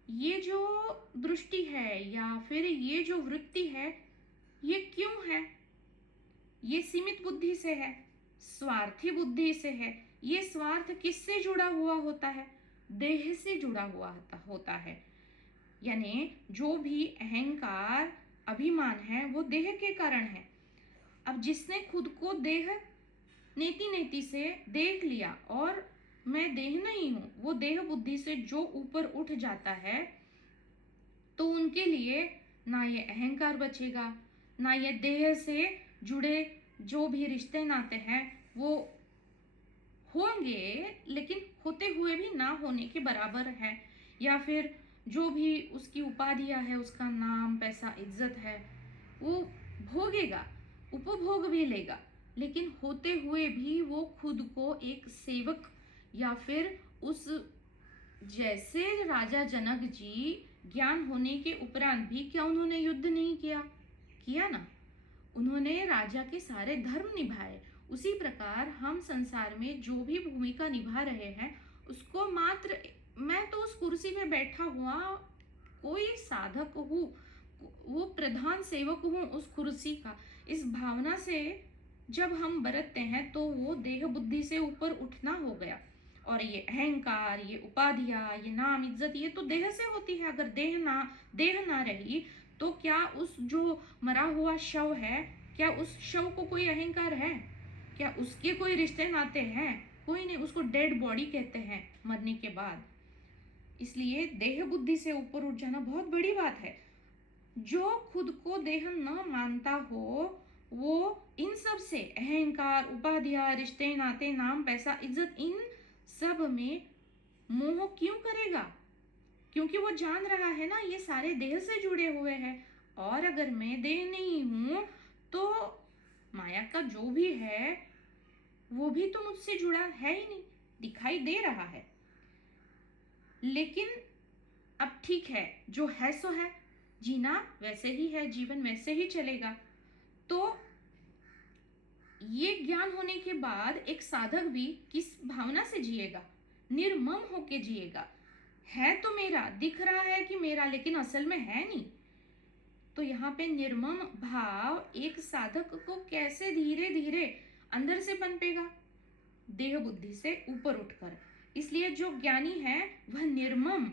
ये जो दृष्टि है या फिर ये जो वृत्ति है, ये क्यों है? ये सीमित बुद्धि से है, स्वार्थी बुद्धि से है। ये स्वार्थ किससे जुड़ा हुआ होता है? देह से जुड़ा हुआ होता है। यानी जो भी अहंकार अभिमान है वो देह के कारण है। अब जिसने खुद को देह नेति नेति से देख लिया और मैं देह नहीं हूं, वो देह बुद्धि से जो ऊपर उठ जाता है, तो उनके लिए ना ये अहंकार बचेगा, ना ये देह से जुड़े जो भी रिश्ते नाते हैं वो होंगे, लेकिन होते हुए भी ना होने के बराबर है। या फिर जो भी उसकी उपाधियां है, उसका नाम, पैसा, इज्जत है, वो भोगेगा, उपभोग भी लेगा, लेकिन होते हुए भी वो खुद को एक सेवक या फिर उस, जैसे राजा जनक जी ज्ञान होने के उपरांत भी क्या उन्होंने युद्ध नहीं किया? किया ना, उन्होंने राजा के सारे धर्म निभाए। उसी प्रकार हम संसार में जो भी भूमिका निभा रहे हैं, उसको मात्र मैं तो उस कुर्सी में बैठा हुआ कोई साधक हूँ, वो प्रधान सेवक हूँ उस कुर्सी का, इस भावना से जब हम बरतते हैं तो वो देह बुद्धि से ऊपर उठना हो गया। और ये अहंकार, ये उपाधियां, ये नाम, इज्जत, ये तो देह से होती है। अगर देह ना रही तो क्या उस जो मरा हुआ शव है, क्या उस शव को कोई अहंकार है? क्या उसके कोई रिश्ते नाते हैं? कोई नहीं, उसको डेड बॉडी कहते हैं मरने के बाद। इसलिए देह बुद्धि से ऊपर उठ जाना बहुत बड़ी बात है। जो खुद को देह न मानता हो वो इन सब से, अहंकार, उपाधियां, रिश्ते नाते, नाम, पैसा, इज्जत, इन सब में मोह क्यों करेगा? क्योंकि वो जान रहा है ना ये सारे देह से जुड़े हुए हैं, और अगर मैं देह नहीं हूं तो माया का जो भी है वो भी तो मुझसे जुड़ा है ही नहीं, दिखाई दे रहा है। लेकिन अब ठीक है, जो है सो है, जीना वैसे ही है, जीवन वैसे ही चलेगा। तो ये ज्ञान होने के बाद एक साधक भी किस भावना से जिएगा? निर्मम होके जिएगा। है तो मेरा, दिख रहा है कि मेरा, लेकिन असल में है नहीं। तो यहाँ पे निर्मम भाव एक साधक को कैसे धीरे धीरे अंदर से पनपेगा? देह बुद्धि से ऊपर उठकर। इसलिए जो ज्ञानी है वह निर्मम,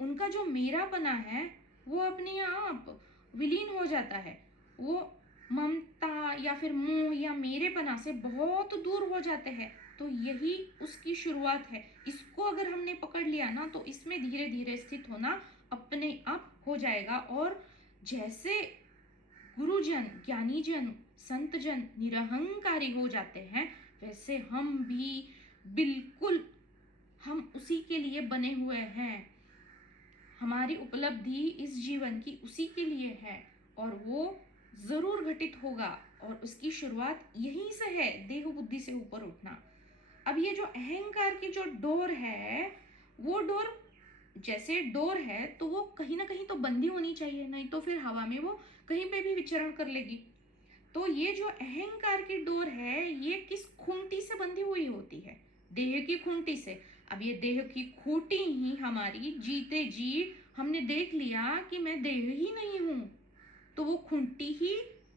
उनका जो मेरापना है वो अपने आप विलीन हो जाता है। वो ममता या फिर मोह या मेरेपना से बहुत दूर हो जाते हैं। तो यही उसकी शुरुआत है। इसको अगर हमने पकड़ लिया ना तो इसमें धीरे धीरे स्थित होना अपने आप हो जाएगा। और जैसे गुरुजन, ज्ञानीजन, संतजन निरहंकारी हो जाते हैं, वैसे हम भी बिल्कुल, हम उसी के लिए बने हुए हैं। हमारी उपलब्धि इस जीवन की उसी के लिए है और वो जरूर घटित होगा। और उसकी शुरुआत यहीं से है, देह बुद्धि से ऊपर उठना। अब ये जो अहंकार की जो डोर है, वो डोर जैसे डोर है तो वो कहीं ना कहीं तो बंधी होनी चाहिए, नहीं तो फिर हवा में वो कहीं पे भी विचरण कर लेगी। तो ये जो अहंकार की डोर है, ये किस खूंटी से बंधी हुई होती है? देह की खूंटी से। अब ये देह की खूंटी ही हमारी जीते जी हमने देख लिया कि मैं देह ही नहीं हूं, तो वो खूंटी ही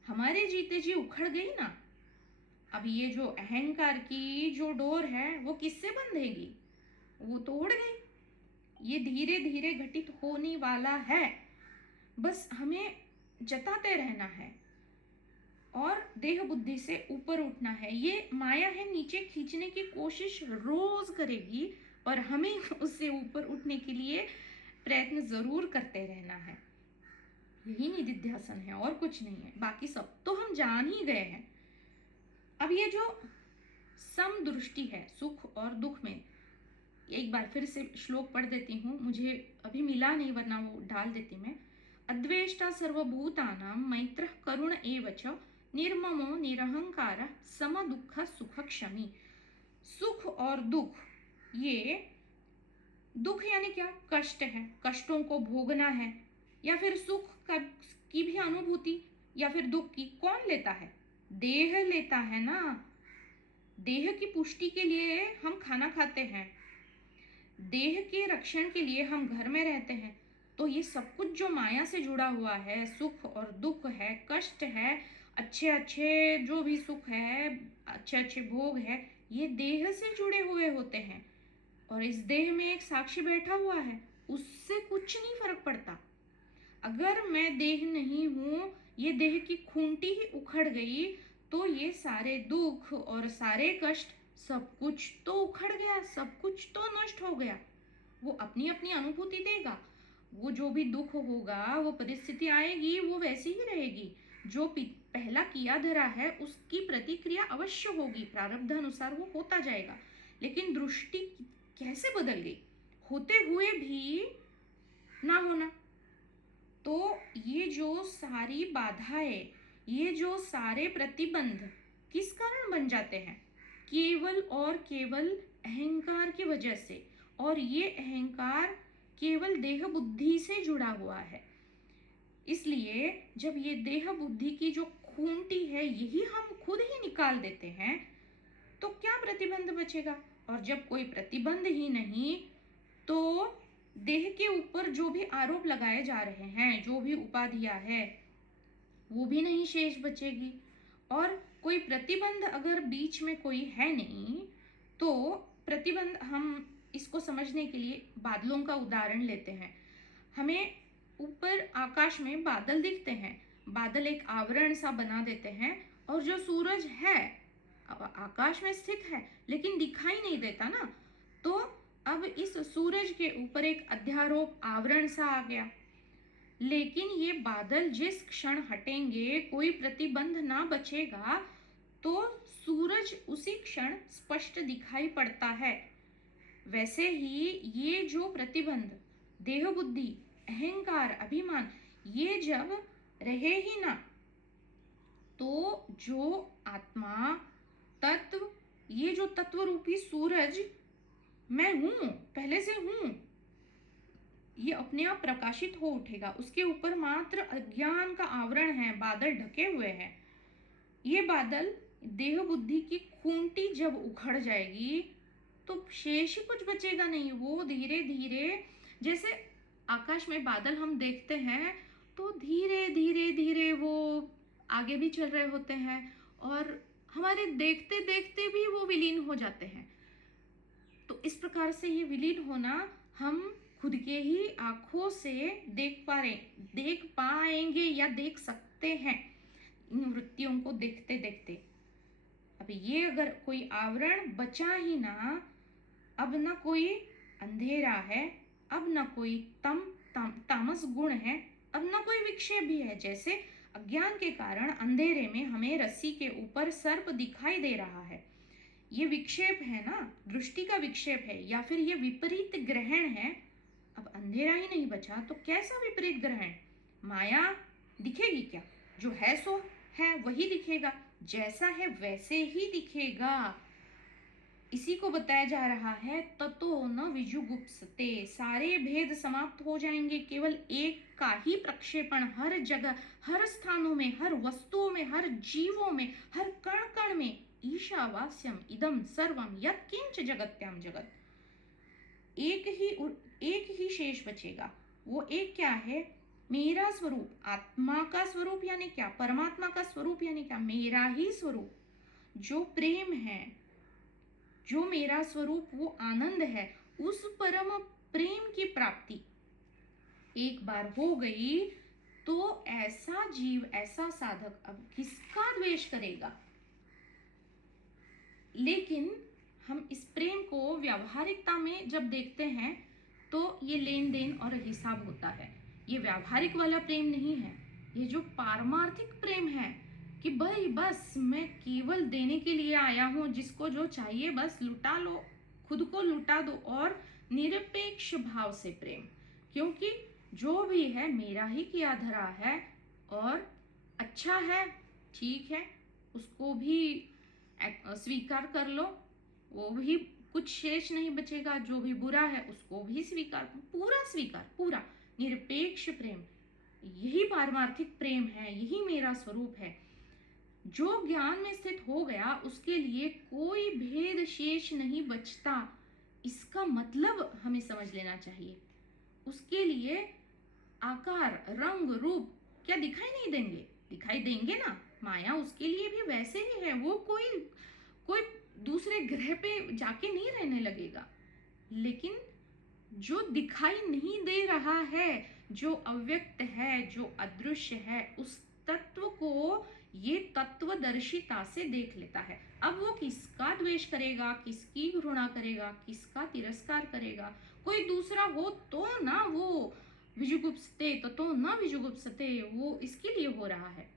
हमारे जीते जी उखड़ गई ना, अब ये जो अहंकार की जो डोर है वो किससे बंधेगी? वो तो उड़ गई। ये धीरे धीरे घटित होने वाला है, बस हमें जताते रहना है और देह बुद्धि से ऊपर उठना है। ये माया है, नीचे खींचने की कोशिश रोज करेगी, पर हमें उससे ऊपर उठने के लिए प्रयत्न जरूर करते रहना है। यही निधिध्यासन है और कुछ नहीं है, बाकी सब तो हम जान ही गए हैं। अब ये जो सम दृष्टि है सुख और दुख में, एक बार फिर से श्लोक पढ़ देती हूँ, मुझे अभी मिला नहीं वरना वो डाल देती मैं। अद्वेष्टा सर्वभूतानां मैत्रः करुण एव च निर्ममो निरहंकार सम दुख सुख क्षमी। सुख और दुख, ये दुख यानी क्या? कष्ट है, कष्टों को भोगना है, या फिर सुख की भी अनुभूति, या फिर दुख की कौन लेता है? देह लेता है ना। देह की पुष्टि के लिए हम खाना खाते हैं, देह के रक्षण के लिए हम घर में रहते हैं। तो ये सब कुछ जो माया से जुड़ा हुआ है, सुख और दुख है, कष्ट है, अच्छे अच्छे जो भी सुख है, अच्छे अच्छे भोग है, ये देह से जुड़े हुए होते हैं। और इस देह में एक साक्षी बैठा हुआ है, उससे कुछ नहीं फर्क पड़ता। अगर मैं देह नहीं हूं, ये देह की खूंटी ही उखड़ गई, तो ये सारे दुख और सारे कष्ट, सब कुछ तो उखड़ गया, सब कुछ तो नष्ट हो गया। वो अपनी अपनी अनुभूति देगा। वो जो भी दुख होगा, वो परिस्थिति आएगी, वो वैसी ही रहेगी। जो पहला किया धरा है उसकी प्रतिक्रिया अवश्य होगी, प्रारब्ध अनुसार वो होता जाएगा। लेकिन दृष्टि कैसे बदल गई, होते हुए भी ना होना। तो ये जो सारी बाधाएं, ये जो सारे प्रतिबंध किस कारण बन जाते हैं? केवल और केवल अहंकार की वजह से। और ये अहंकार केवल देह बुद्धि से जुड़ा हुआ है। इसलिए जब ये देह बुद्धि की जो खूंटी है यही हम खुद ही निकाल देते हैं, तो क्या प्रतिबंध बचेगा? और जब कोई प्रतिबंध ही नहीं, तो देह के ऊपर जो भी आरोप लगाए जा रहे हैं, जो भी उपाधियां है, वो भी नहीं शेष बचेगी। और कोई प्रतिबंध अगर बीच में कोई है नहीं, तो प्रतिबंध, हम इसको समझने के लिए बादलों का उदाहरण लेते हैं। हमें ऊपर आकाश में बादल दिखते हैं, बादल एक आवरण सा बना देते हैं, और जो सूरज है अब आकाश में स्थित है लेकिन दिखाई नहीं देता ना। तो अब इस सूरज के ऊपर एक अध्यारोप आवरण सा आ गया। लेकिन ये बादल जिस क्षण हटेंगे, कोई प्रतिबंध ना बचेगा, तो सूरज उसी क्षण स्पष्ट दिखाई पड़ता है। वैसे ही ये जो प्रतिबंध, देह बुद्धि, अहंकार, अभिमान, ये जब रहे ही ना, तो जो आत्मा तत्व, ये जो तत्व रूपी सूरज मैं हूं, पहले से हूं, ये अपने आप प्रकाशित हो उठेगा। उसके ऊपर मात्र अज्ञान का आवरण है, बादल ढके हुए हैं। ये बादल, देह बुद्धि की खूंटी जब उखड़ जाएगी, तो शेष ही कुछ बचेगा नहीं। वो धीरे धीरे, जैसे आकाश में बादल हम देखते हैं, तो धीरे धीरे धीरे वो आगे भी चल रहे होते हैं, और हमारे देखते देखते भी वो विलीन हो जाते हैं। तो इस प्रकार से ये विलीन होना हम खुद के ही आंखों से देख पाएंगे या देख सकते हैं, इन वृत्तियों को देखते देखते। अब ये अगर कोई आवरण बचा ही ना, अब ना कोई अंधेरा है, अब ना कोई तामस गुण है, अब ना कोई विक्षेप भी है। जैसे अज्ञान के कारण अंधेरे में हमें रस्सी के ऊपर सर्प दिखाई दे रहा है, ये विक्षेप है ना, दृष्टि का विक्षेप है, या फिर ये विपरीत ग्रहण है। अब अंधेरा ही नहीं बचा तो कैसा विपरीत ग्रहण? माया दिखेगी क्या? जो है सो है वही दिखेगा, जैसा है वैसे ही दिखेगा। इसी को बताया जा रहा है, ततो न विजुगुप्सते, सारे भेद समाप्त हो जाएंगे, केवल एक का ही प्रक्षेपण हर जगह, हर स्थानों में, हर वस्तुओं में, हर जीवों में, हर कण कण में, ईशावास्यम इदम सर्वम यत्किंच जगत्याम जगत। एक ही शेष बचेगा। वो एक क्या है? मेरा स्वरूप, आत्मा का स्वरूप यानी क्या, परमात्मा का स्वरूप यानी क्या, मेरा ही स्वरूप जो प्रेम है, जो मेरा स्वरूप वो आनंद है, उस परम प्रेम की प्राप्ति एक बार हो गई तो ऐसा जीव, ऐसा साधक अब किसका द्वेष करेगा। लेकिन हम इस प्रेम को व्यावहारिकता में जब देखते हैं तो ये लेन देन और हिसाब होता है। ये व्यावहारिक वाला प्रेम नहीं है, ये जो पारमार्थिक प्रेम है कि भाई बस मैं केवल देने के लिए आया हूं, जिसको जो चाहिए बस लुटा लो, खुद को लुटा दो, और निरपेक्ष भाव से प्रेम, क्योंकि जो भी है मेरा ही किया धरा है और अच्छा है, ठीक है, उसको भी स्वीकार कर लो, वो भी कुछ शेष नहीं बचेगा, जो भी बुरा है उसको भी स्वीकार, पूरा स्वीकार, पूरा निरपेक्ष प्रेम, यही पारमार्थिक प्रेम है, यही मेरा स्वरूप है। जो ज्ञान में स्थित हो गया उसके लिए कोई भेद शेष नहीं बचता, इसका मतलब हमें समझ लेना चाहिए। उसके लिए आकार, रंग, रूप क्या दिखाई नहीं देंगे, दिखाई देंगे ना, माया उसके लिए भी वैसे ही है, वो कोई कोई दूसरे ग्रह पे जाके नहीं रहने लगेगा। लेकिन जो दिखाई नहीं दे रहा है, जो अव्यक्त है, जो अदृश्य है, उस तत्व को ये तत्वदर्शिता से देख लेता है। अब वो किसका द्वेष करेगा, किसकी घृणा करेगा, किसका तिरस्कार करेगा, कोई दूसरा हो तो ना वो विजुगुप्सते तो न विजुगुप्सते, वो इसके लिए हो रहा है।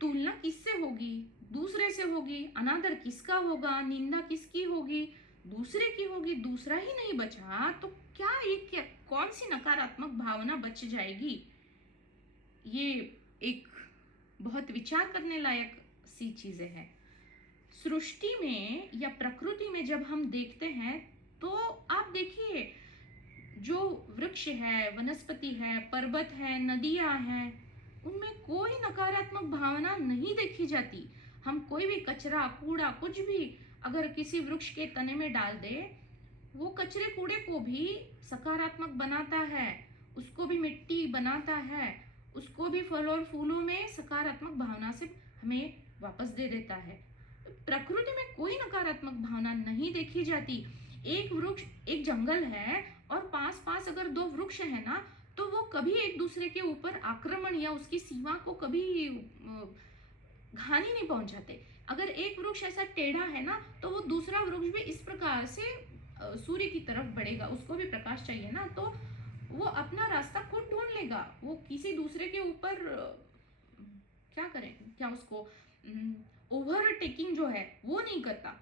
तुलना किससे होगी, दूसरे से होगी, अनादर किसका होगा, निंदा किसकी होगी, दूसरे की होगी, दूसरा ही नहीं बचा तो क्या कौन सी नकारात्मक भावना बच जाएगी। ये एक बहुत विचार करने लायक सी चीजें हैं। सृष्टि में या प्रकृति में जब हम देखते हैं तो आप देखिए, जो वृक्ष है, वनस्पति है, पर्वत है, नदियां हैं, उनमें कोई नकारात्मक भावना नहीं देखी जाती। हम कोई भी कचरा, कूड़ा, कुछ भी अगर किसी वृक्ष के तने में डाल दे, वो कचरे कूड़े को भी सकारात्मक बनाता है, उसको भी मिट्टी बनाता है, उसको भी फल और फूलों में सकारात्मक भावना से हमें वापस दे देता है। प्रकृति में कोई नकारात्मक भावना नहीं देखी जाती। एक वृक्ष, एक जंगल है और पास पास अगर दो वृक्ष है ना, तो वो कभी एक दूसरे के ऊपर आक्रमण या उसकी सीमा को कभी हानि नहीं पहुंचाते। अगर एक वृक्ष ऐसा टेढ़ा है ना, तो वो दूसरा वृक्ष भी इस प्रकार से सूर्य की तरफ बढ़ेगा, उसको भी प्रकाश चाहिए ना, तो वो अपना रास्ता खुद ढूंढ लेगा, वो किसी दूसरे के ऊपर क्या करें, क्या उसको ओवरटेकिंग जो है वो नहीं करता।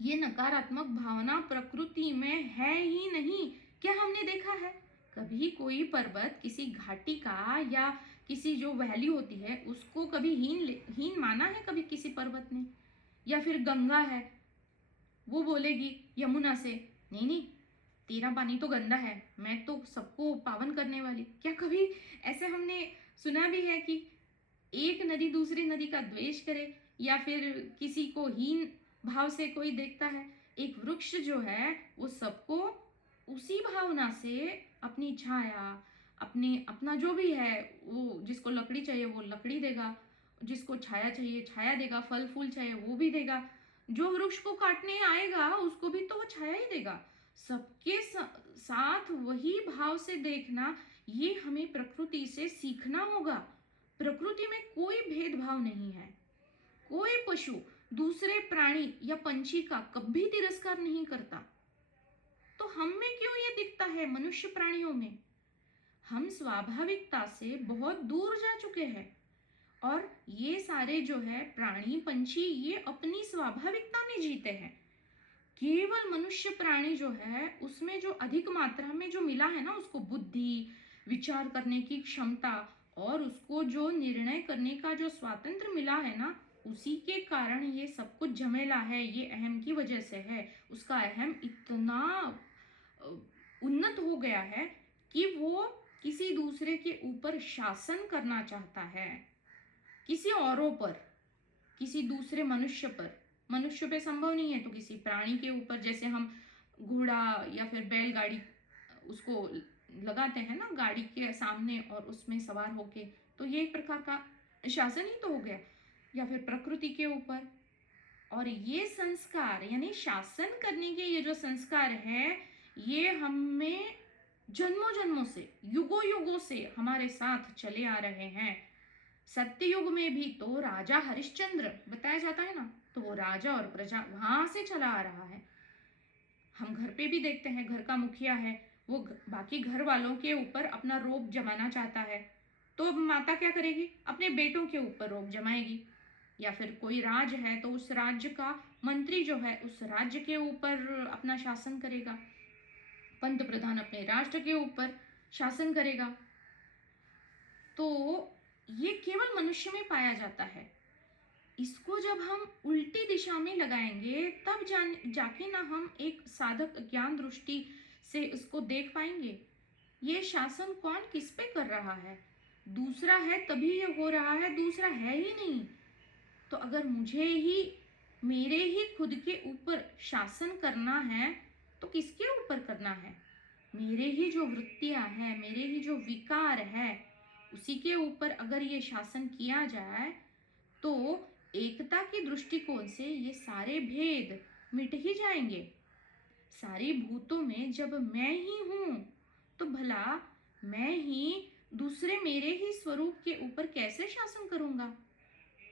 ये नकारात्मक भावना प्रकृति में है ही नहीं। क्या हमने देखा है कभी कोई पर्वत, किसी घाटी का या किसी जो वैली होती है उसको कभी हीन माना है कभी किसी पर्वत ने? या फिर गंगा है, वो बोलेगी यमुना से, नहीं नहीं तेरा पानी तो गंदा है, मैं तो सबको पावन करने वाली। क्या कभी ऐसे हमने सुना भी है कि एक नदी दूसरी नदी का द्वेष करे, या फिर किसी को हीन भाव से कोई देखता है? एक वृक्ष जो है वो सबको उसी भावना से अपनी छाया, अपनी अपना जो भी है, वो जिसको लकड़ी चाहिए वो लकड़ी देगा, जिसको छाया चाहिए छाया देगा, फल फूल चाहिए वो भी देगा, जो वृक्ष को काटने आएगा उसको भी तो वो छाया ही देगा। सबके साथ वही भाव से देखना, ये हमें प्रकृति से सीखना होगा। प्रकृति में कोई भेदभाव नहीं है, कोई पशु दूसरे प्राणी या पंछी का कभी तिरस्कार नहीं करता। तो हम में क्यों ये दिखता है मनुष्य प्राणियों में? हम स्वाभाविकता से बहुत दूर जा चुके हैं, और ये सारे जो है प्राणी पंछी ये अपनी स्वाभाविकता में जीते हैं। केवल मनुष्य प्राणी जो है उसमें जो अधिक मात्रा में जो मिला है ना, उसको बुद्धि, विचार करने की क्षमता और उसको जो निर्णय करने का जो स्वातंत्र मिला है ना, उसी के कारण ये सब कुछ झमेला है, ये अहम की वजह से है। उसका अहम इतना उन्नत हो गया है कि वो किसी दूसरे के ऊपर शासन करना चाहता है, किसी औरों पर, किसी दूसरे मनुष्य पर। मनुष्य पे संभव नहीं है तो किसी प्राणी के ऊपर, जैसे हम घोड़ा या फिर बैलगाड़ी उसको लगाते हैं ना गाड़ी के सामने और उसमें सवार होके, तो ये एक प्रकार का शासन ही तो हो गया। या फिर प्रकृति के ऊपर। और ये संस्कार यानी शासन करने के ये जो संस्कार है, ये हमें जन्मों जन्मों से, युगों युगों से हमारे साथ चले आ रहे हैं। सत्ययुग में भी तो राजा हरिश्चंद्र बताया जाता है ना, तो वो राजा और प्रजा वहां से चला आ रहा है। हम घर पे भी देखते हैं, घर का मुखिया है, वो बाकी घर वालों के ऊपर अपना रोब जमाना चाहता है, तो अब माता क्या करेगी, अपने बेटों के ऊपर रोब जमाएगी। या फिर कोई राज है तो उस राज्य का मंत्री जो है उस राज्य के ऊपर अपना शासन करेगा, पंत प्रधान अपने राष्ट्र के ऊपर शासन करेगा। तो ये केवल मनुष्य में पाया जाता है। इसको जब हम उल्टी दिशा में लगाएंगे तब जाके ना हम एक साधक ज्ञान दृष्टि से उसको देख पाएंगे। ये शासन कौन किस पे कर रहा है, दूसरा है तभी ये हो रहा है, दूसरा है ही नहीं। तो अगर मुझे ही मेरे ही खुद के ऊपर शासन करना है तो किसके ऊपर करना है, मेरे ही जो वृत्तियां हैं, मेरे ही जो विकार है, उसी के ऊपर अगर ये शासन किया जाए तो एकता के दृष्टिकोण से ये सारे भेद मिट ही जाएंगे। सारी भूतों में जब मैं ही हूं तो भला मैं ही दूसरे मेरे ही स्वरूप के ऊपर कैसे शासन करूंगा।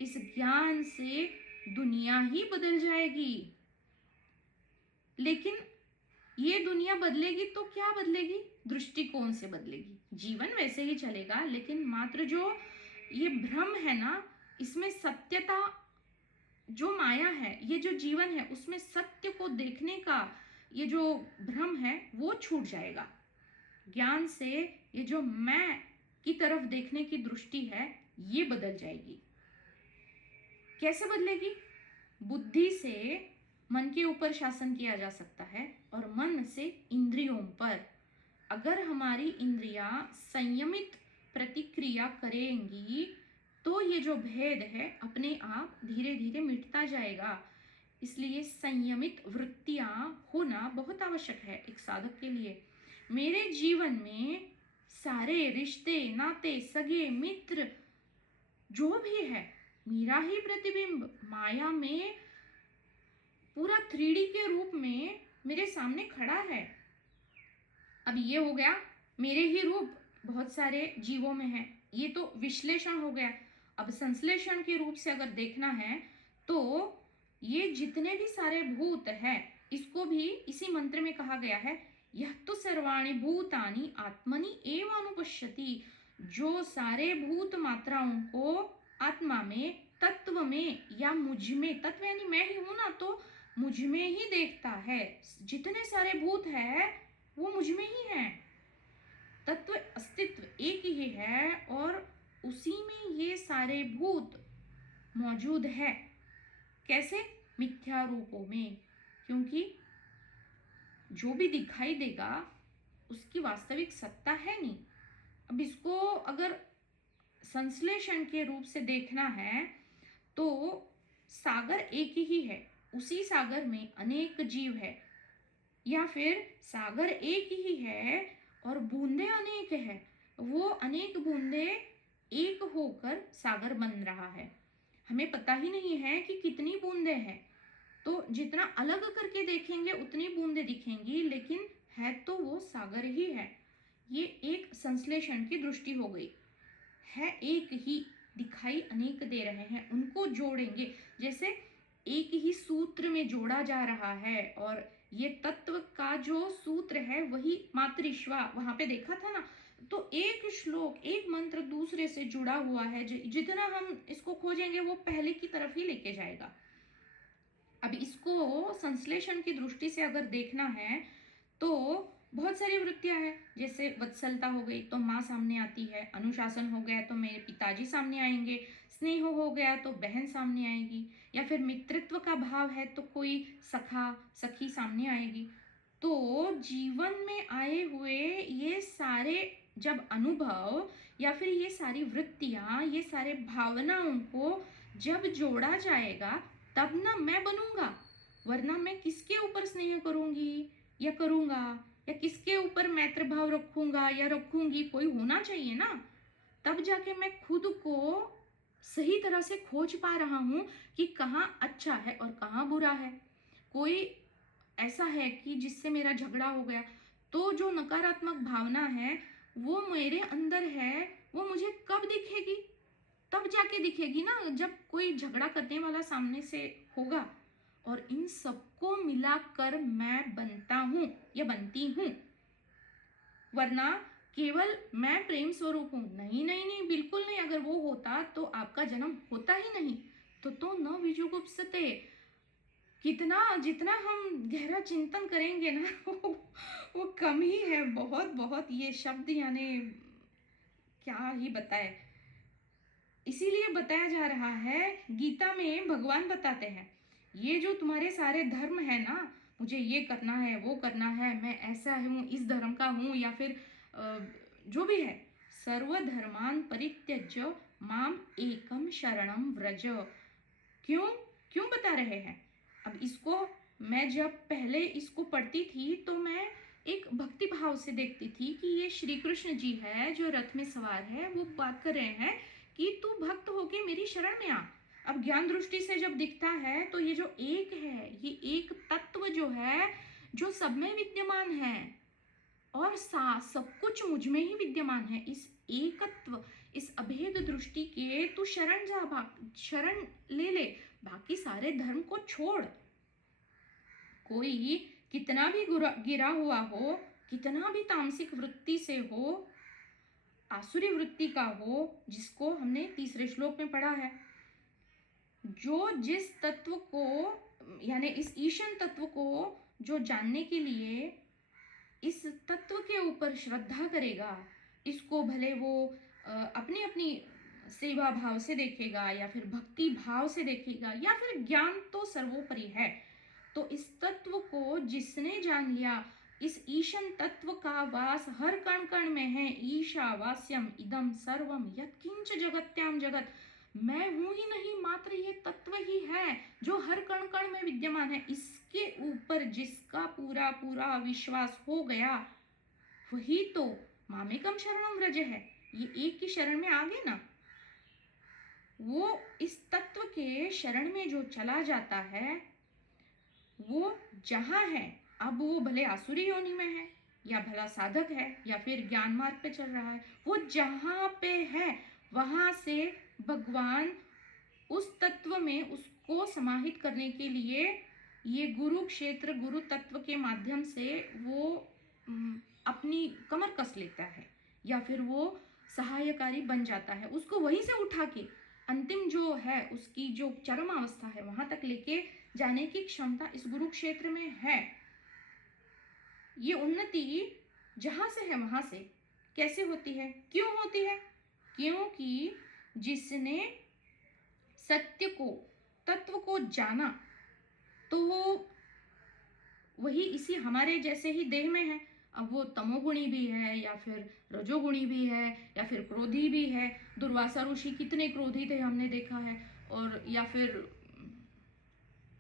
इस ज्ञान से दुनिया ही बदल जाएगी। लेकिन ये दुनिया बदलेगी तो क्या बदलेगी, दृष्टिकोण से बदलेगी। जीवन वैसे ही चलेगा, लेकिन मात्र जो ये भ्रम है ना, इसमें सत्यता जो माया है, ये जो जीवन है उसमें सत्य को देखने का ये जो भ्रम है वो छूट जाएगा। ज्ञान से ये जो मैं की तरफ देखने की दृष्टि है ये बदल जाएगी। कैसे बदलेगी, बुद्धि से मन के ऊपर शासन किया जा सकता है और मन से इंद्रियों पर। अगर हमारी इंद्रियां संयमित प्रतिक्रिया करेंगी तो ये जो भेद है अपने आप धीरे धीरे मिटता जाएगा। इसलिए संयमित वृत्तियां होना बहुत आवश्यक है एक साधक के लिए। मेरे जीवन में सारे रिश्ते नाते सगे मित्र जो भी है मेरा ही प्रतिबिंब माया में पूरा 3D के रूप में मेरे सामने खड़ा है। अब ये हो गया मेरे ही रूप बहुत सारे जीवों में है, ये तो विश्लेषण हो गया। अब संश्लेषण के रूप से अगर देखना है तो ये जितने भी सारे भूत हैं इसको भी इसी मंत्र में कहा गया है, यह तो सर्वाणि भूतानि आत्मनि एव अनुपश्यति। जो सारे भूत मात्राओं को आत्मा में, तत्व में या मुझ में, तत्व यानी मैं ही हूं ना, तो मुझ में ही देखता है। जितने सारे भूत है वो मुझ में ही है। तत्व अस्तित्व एक ही है और उसी में ये सारे भूत मौजूद है। कैसे, मिथ्या रूपों में, क्योंकि जो भी दिखाई देगा उसकी वास्तविक सत्ता है नहीं। अब इसको अगर संश्लेषण के रूप से देखना है तो सागर एक ही है, उसी सागर में अनेक जीव है, या फिर सागर एक ही है और बूंदे अनेक है, वो अनेक बूंदे एक होकर सागर बन रहा है। हमें पता ही नहीं है कि कितनी बूंदे हैं, तो जितना अलग करके देखेंगे उतनी बूंदे दिखेंगी, लेकिन है तो वो सागर ही है। ये एक संश्लेषण की दृष्टि हो गई। है एक ही, दिखाई अनेक दे रहे हैं, उनको जोड़ेंगे जैसे एक ही सूत्र में जोड़ा जा रहा है। और ये तत्व का जो सूत्र है वही मातृश्वा, वहां पे देखा था ना, तो एक श्लोक एक मंत्र दूसरे से जुड़ा हुआ है, जितना हम इसको खोजेंगे वो पहले की तरफ ही लेके जाएगा। अब इसको संश्लेषण की दृष्टि से अगर देखना है तो बहुत सारी वृत्तियां हैं, जैसे वत्सलता हो गई तो माँ सामने आती है, अनुशासन हो गया तो मेरे पिताजी सामने आएंगे, स्नेह हो गया तो बहन सामने आएगी, या फिर मित्रत्व का भाव है तो कोई सखा सखी सामने आएगी। तो जीवन में आए हुए ये सारे जब अनुभव या फिर ये सारी वृत्तियां, ये सारे भावनाओं को जब जोड़ा जाएगा तब ना मैं बनूंगा, वरना मैं किसके ऊपर स्नेह करूंगी या करूंगा, या किसके ऊपर मैत्र भाव रखूंगा या रखूंगी, कोई होना चाहिए ना, तब जाके मैं खुद को सही तरह से खोज पा रहा हूँ कि कहाँ अच्छा है और कहाँ बुरा है। कोई ऐसा है कि जिससे मेरा झगड़ा हो गया, तो जो नकारात्मक भावना है वो मेरे अंदर है, वो मुझे कब दिखेगी? तब जाके दिखेगी ना, जब कोई झगड़ा करने वाला सामने से होगा। और इन सबको मिलाकर मैं बनता हूं या बनती हूं, वरना केवल मैं प्रेम स्वरूप हूं, नहीं नहीं नहीं, बिल्कुल नहीं। अगर वो होता तो आपका जन्म होता ही नहीं। तो न विजुगुप्सते, कितना जितना हम गहरा चिंतन करेंगे ना वो कम ही है, बहुत बहुत। ये शब्द यानी क्या ही बताए। इसीलिए बताया जा रहा है, गीता में भगवान बताते हैं, ये जो तुम्हारे सारे धर्म है ना, मुझे ये करना है, वो करना है, मैं ऐसा हूँ, इस धर्म का हूँ, या फिर जो भी है, सर्वधर्मान परित्यज्य माम एकम शरणम व्रज। क्यों क्यों बता रहे हैं? अब इसको मैं जब पहले इसको पढ़ती थी तो मैं एक भक्ति भाव से देखती थी कि ये श्री कृष्ण जी है जो रथ में सवार है, वो बात कर रहे हैं कि तू भक्त होके मेरी शरण में आ। अब ज्ञान दृष्टि से जब दिखता है तो ये जो एक है, ये एक तत्व जो है, जो सब में विद्यमान है और सब कुछ मुझ में ही विद्यमान है, इस एकत्व, इस अभेद दृष्टि के तू शरण जा, शरण ले ले, बाकी सारे धर्म को छोड़। कोई कितना भी गिरा हुआ हो, कितना भी तामसिक वृत्ति से हो, आसुरी वृत्ति का हो, जिसको हमने तीसरे श्लोक में पढ़ा है, जो जिस तत्व को यानी इस ईशन तत्व को जो जानने के लिए इस तत्व के ऊपर श्रद्धा करेगा, इसको भले वो अपनी अपनी सेवा भाव से देखेगा या फिर भक्ति भाव से देखेगा या फिर ज्ञान तो सर्वोपरि है, तो इस तत्व को जिसने जान लिया, इस ईशन तत्व का वास हर कण कण में है, ईशावास्यम इदम सर्वम यत्किंच जगत्याम जगत, मैं हूं ही नहीं, मात्र ये तत्व ही है जो हर कण कण में विद्यमान है। इसके ऊपर जिसका पूरा पूरा विश्वास हो गया, वही तो मामेकम शरणम व्रज है, ये एक की शरण में आ गए ना। वो इस तत्व के शरण में जो चला जाता है, वो जहां है, अब वो भले आसुरी योनि में है या भला साधक है या फिर ज्ञान मार्ग पे चल रहा है, वो जहां पे है वहां से भगवान उस तत्व में उसको समाहित करने के लिए ये गुरु क्षेत्र, गुरु तत्व के माध्यम से वो अपनी कमर कस लेता है या फिर वो सहायकारी बन जाता है, उसको वहीं से उठा के अंतिम जो है उसकी जो चरम अवस्था है वहां तक लेके जाने की क्षमता इस गुरु क्षेत्र में है। ये उन्नति जहां से है वहां से कैसे होती है, क्यों होती है? क्योंकि जिसने सत्य को, तत्व को जाना, तो वो वही इसी हमारे जैसे ही देह में है। अब वो तमोगुणी भी है या फिर रजोगुणी भी है या फिर क्रोधी भी है। दुर्वासा ऋषि कितने क्रोधी थे हमने देखा है, और या फिर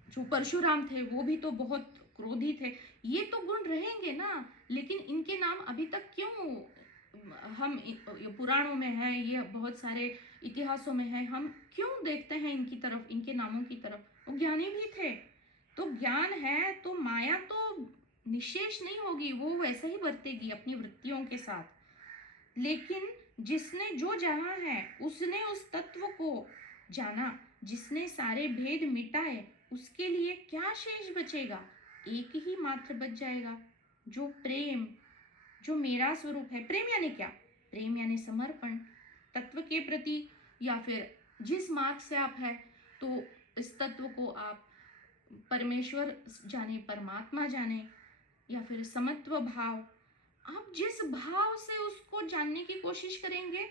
जो परशुराम थे वो भी तो बहुत क्रोधी थे। ये तो गुण रहेंगे ना, लेकिन इनके नाम अभी तक क्यों हम पुराणों में है, ये बहुत सारे इतिहासों में है, हम क्यों देखते हैं इनकी तरफ, इनके नामों की तरफ? वो ज्ञानी भी थे। तो ज्ञान है तो माया तो निशेष नहीं होगी, वो वैसे ही बरतेगी अपनी वृत्तियों के साथ। लेकिन जिसने जो जाना है, उसने उस तत्व को जाना, जिसने सारे भेद मिटाए, उसके लिए क्या शेष बचेगा? एक ही मात्र बच जाएगा, जो प्रेम, जो मेरा स्वरूप है। प्रेम यानी क्या? प्रेम यानी समर्पण तत्व के प्रति, या फिर जिस मार्ग से आप है, तो इस तत्व को आप परमेश्वर जाने, परमात्मा जाने, या फिर समत्व भाव, आप जिस भाव से उसको जानने की कोशिश करेंगे,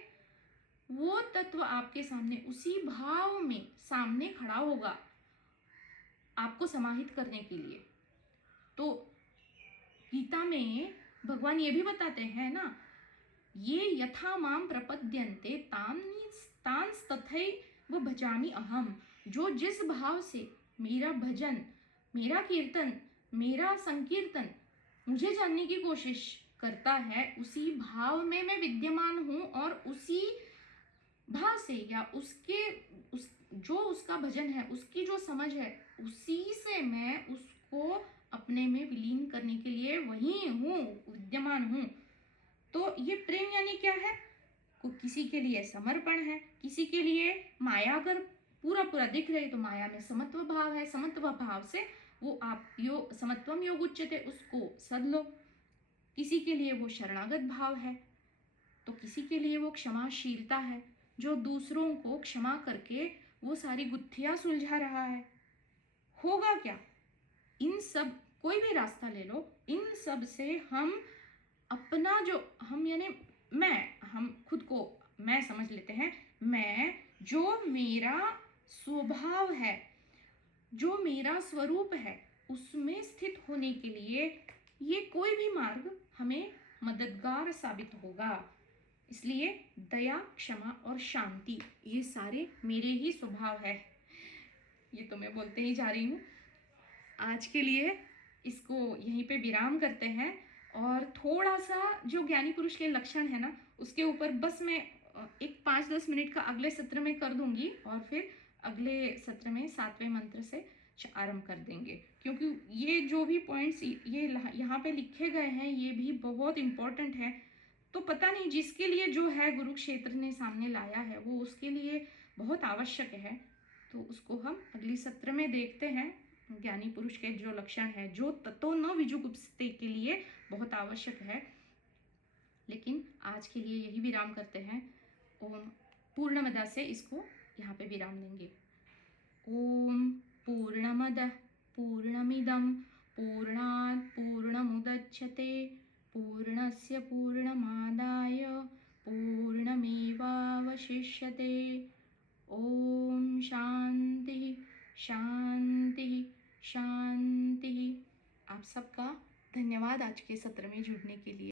वो तत्व आपके सामने उसी भाव में सामने खड़ा होगा आपको समाहित करने के लिए। तो गीता में भगवान ये भी बताते हैं ना, ये यथा माम प्रपद्यन्ते तांस तथैव भजामि अहम, जो जिस भाव से मेरा भजन, मेरा कीर्तन, मेरा संकीर्तन मुझे जानने की कोशिश करता है, उसी भाव में मैं विद्यमान हूँ और उसी भाव से या जो उसका भजन है, उसकी जो समझ है, उसी से मैं उसको अपने में विलीन करने के लिए वहीं हूँ, विद्यमान हूँ। तो ये प्रेम यानी क्या है? किसी के लिए समर्पण है, किसी के लिए माया अगर पूरा पूरा दिख रही तो माया में समत्व भाव है, समत्व भाव से वो आप समत्वम योग उच्चते, उसको सद लो। किसी के लिए वो शरणागत भाव है, तो किसी के लिए वो क्षमाशीलता है, जो दूसरों को क्षमा करके वो सारी गुत्थियां सुलझा रहा है। होगा क्या? इन सब, कोई भी रास्ता ले लो, इन सब से हम अपना जो हम यानी हम खुद को मैं समझ लेते हैं। मैं, जो मेरा स्वभाव है, जो मेरा स्वरूप है, उसमें स्थित होने के लिए ये कोई भी मार्ग हमें मददगार साबित होगा। इसलिए दया, क्षमा और शांति, ये सारे मेरे ही स्वभाव है। ये तो मैं बोलते ही जा रही हूँ। आज के लिए इसको यहीं पे विराम करते हैं, और थोड़ा सा जो ज्ञानी पुरुष के लक्षण है ना, उसके ऊपर बस मैं एक 5-10 मिनट का अगले सत्र में कर दूंगी, और फिर अगले सत्र में 7वें मंत्र से आरंभ कर देंगे, क्योंकि ये जो भी पॉइंट्स ये यहाँ पे लिखे गए हैं ये भी बहुत इंपॉर्टेंट है। तो पता नहीं जिसके लिए जो है गुरु क्षेत्र ने सामने लाया है वो उसके लिए बहुत आवश्यक है, तो उसको हम अगली सत्र में देखते हैं। ज्ञानी पुरुष के जो लक्षण है, जो ततो न विजुगुप्सते के लिए बहुत आवश्यक है। लेकिन आज के लिए यही विराम करते हैं। ओम पूर्णमदा से इसको यहाँ पे विराम देंगे। ओम पूर्णमदः पूर्णमिदं पूर्णात् पूर्णमुदच्यते पूर्णस्य पूर्णमादाय पूर्णमेवावशिष्यते। ओम शांति शांति शांति। आप सबका धन्यवाद आज के सत्र में जुड़ने के लिए।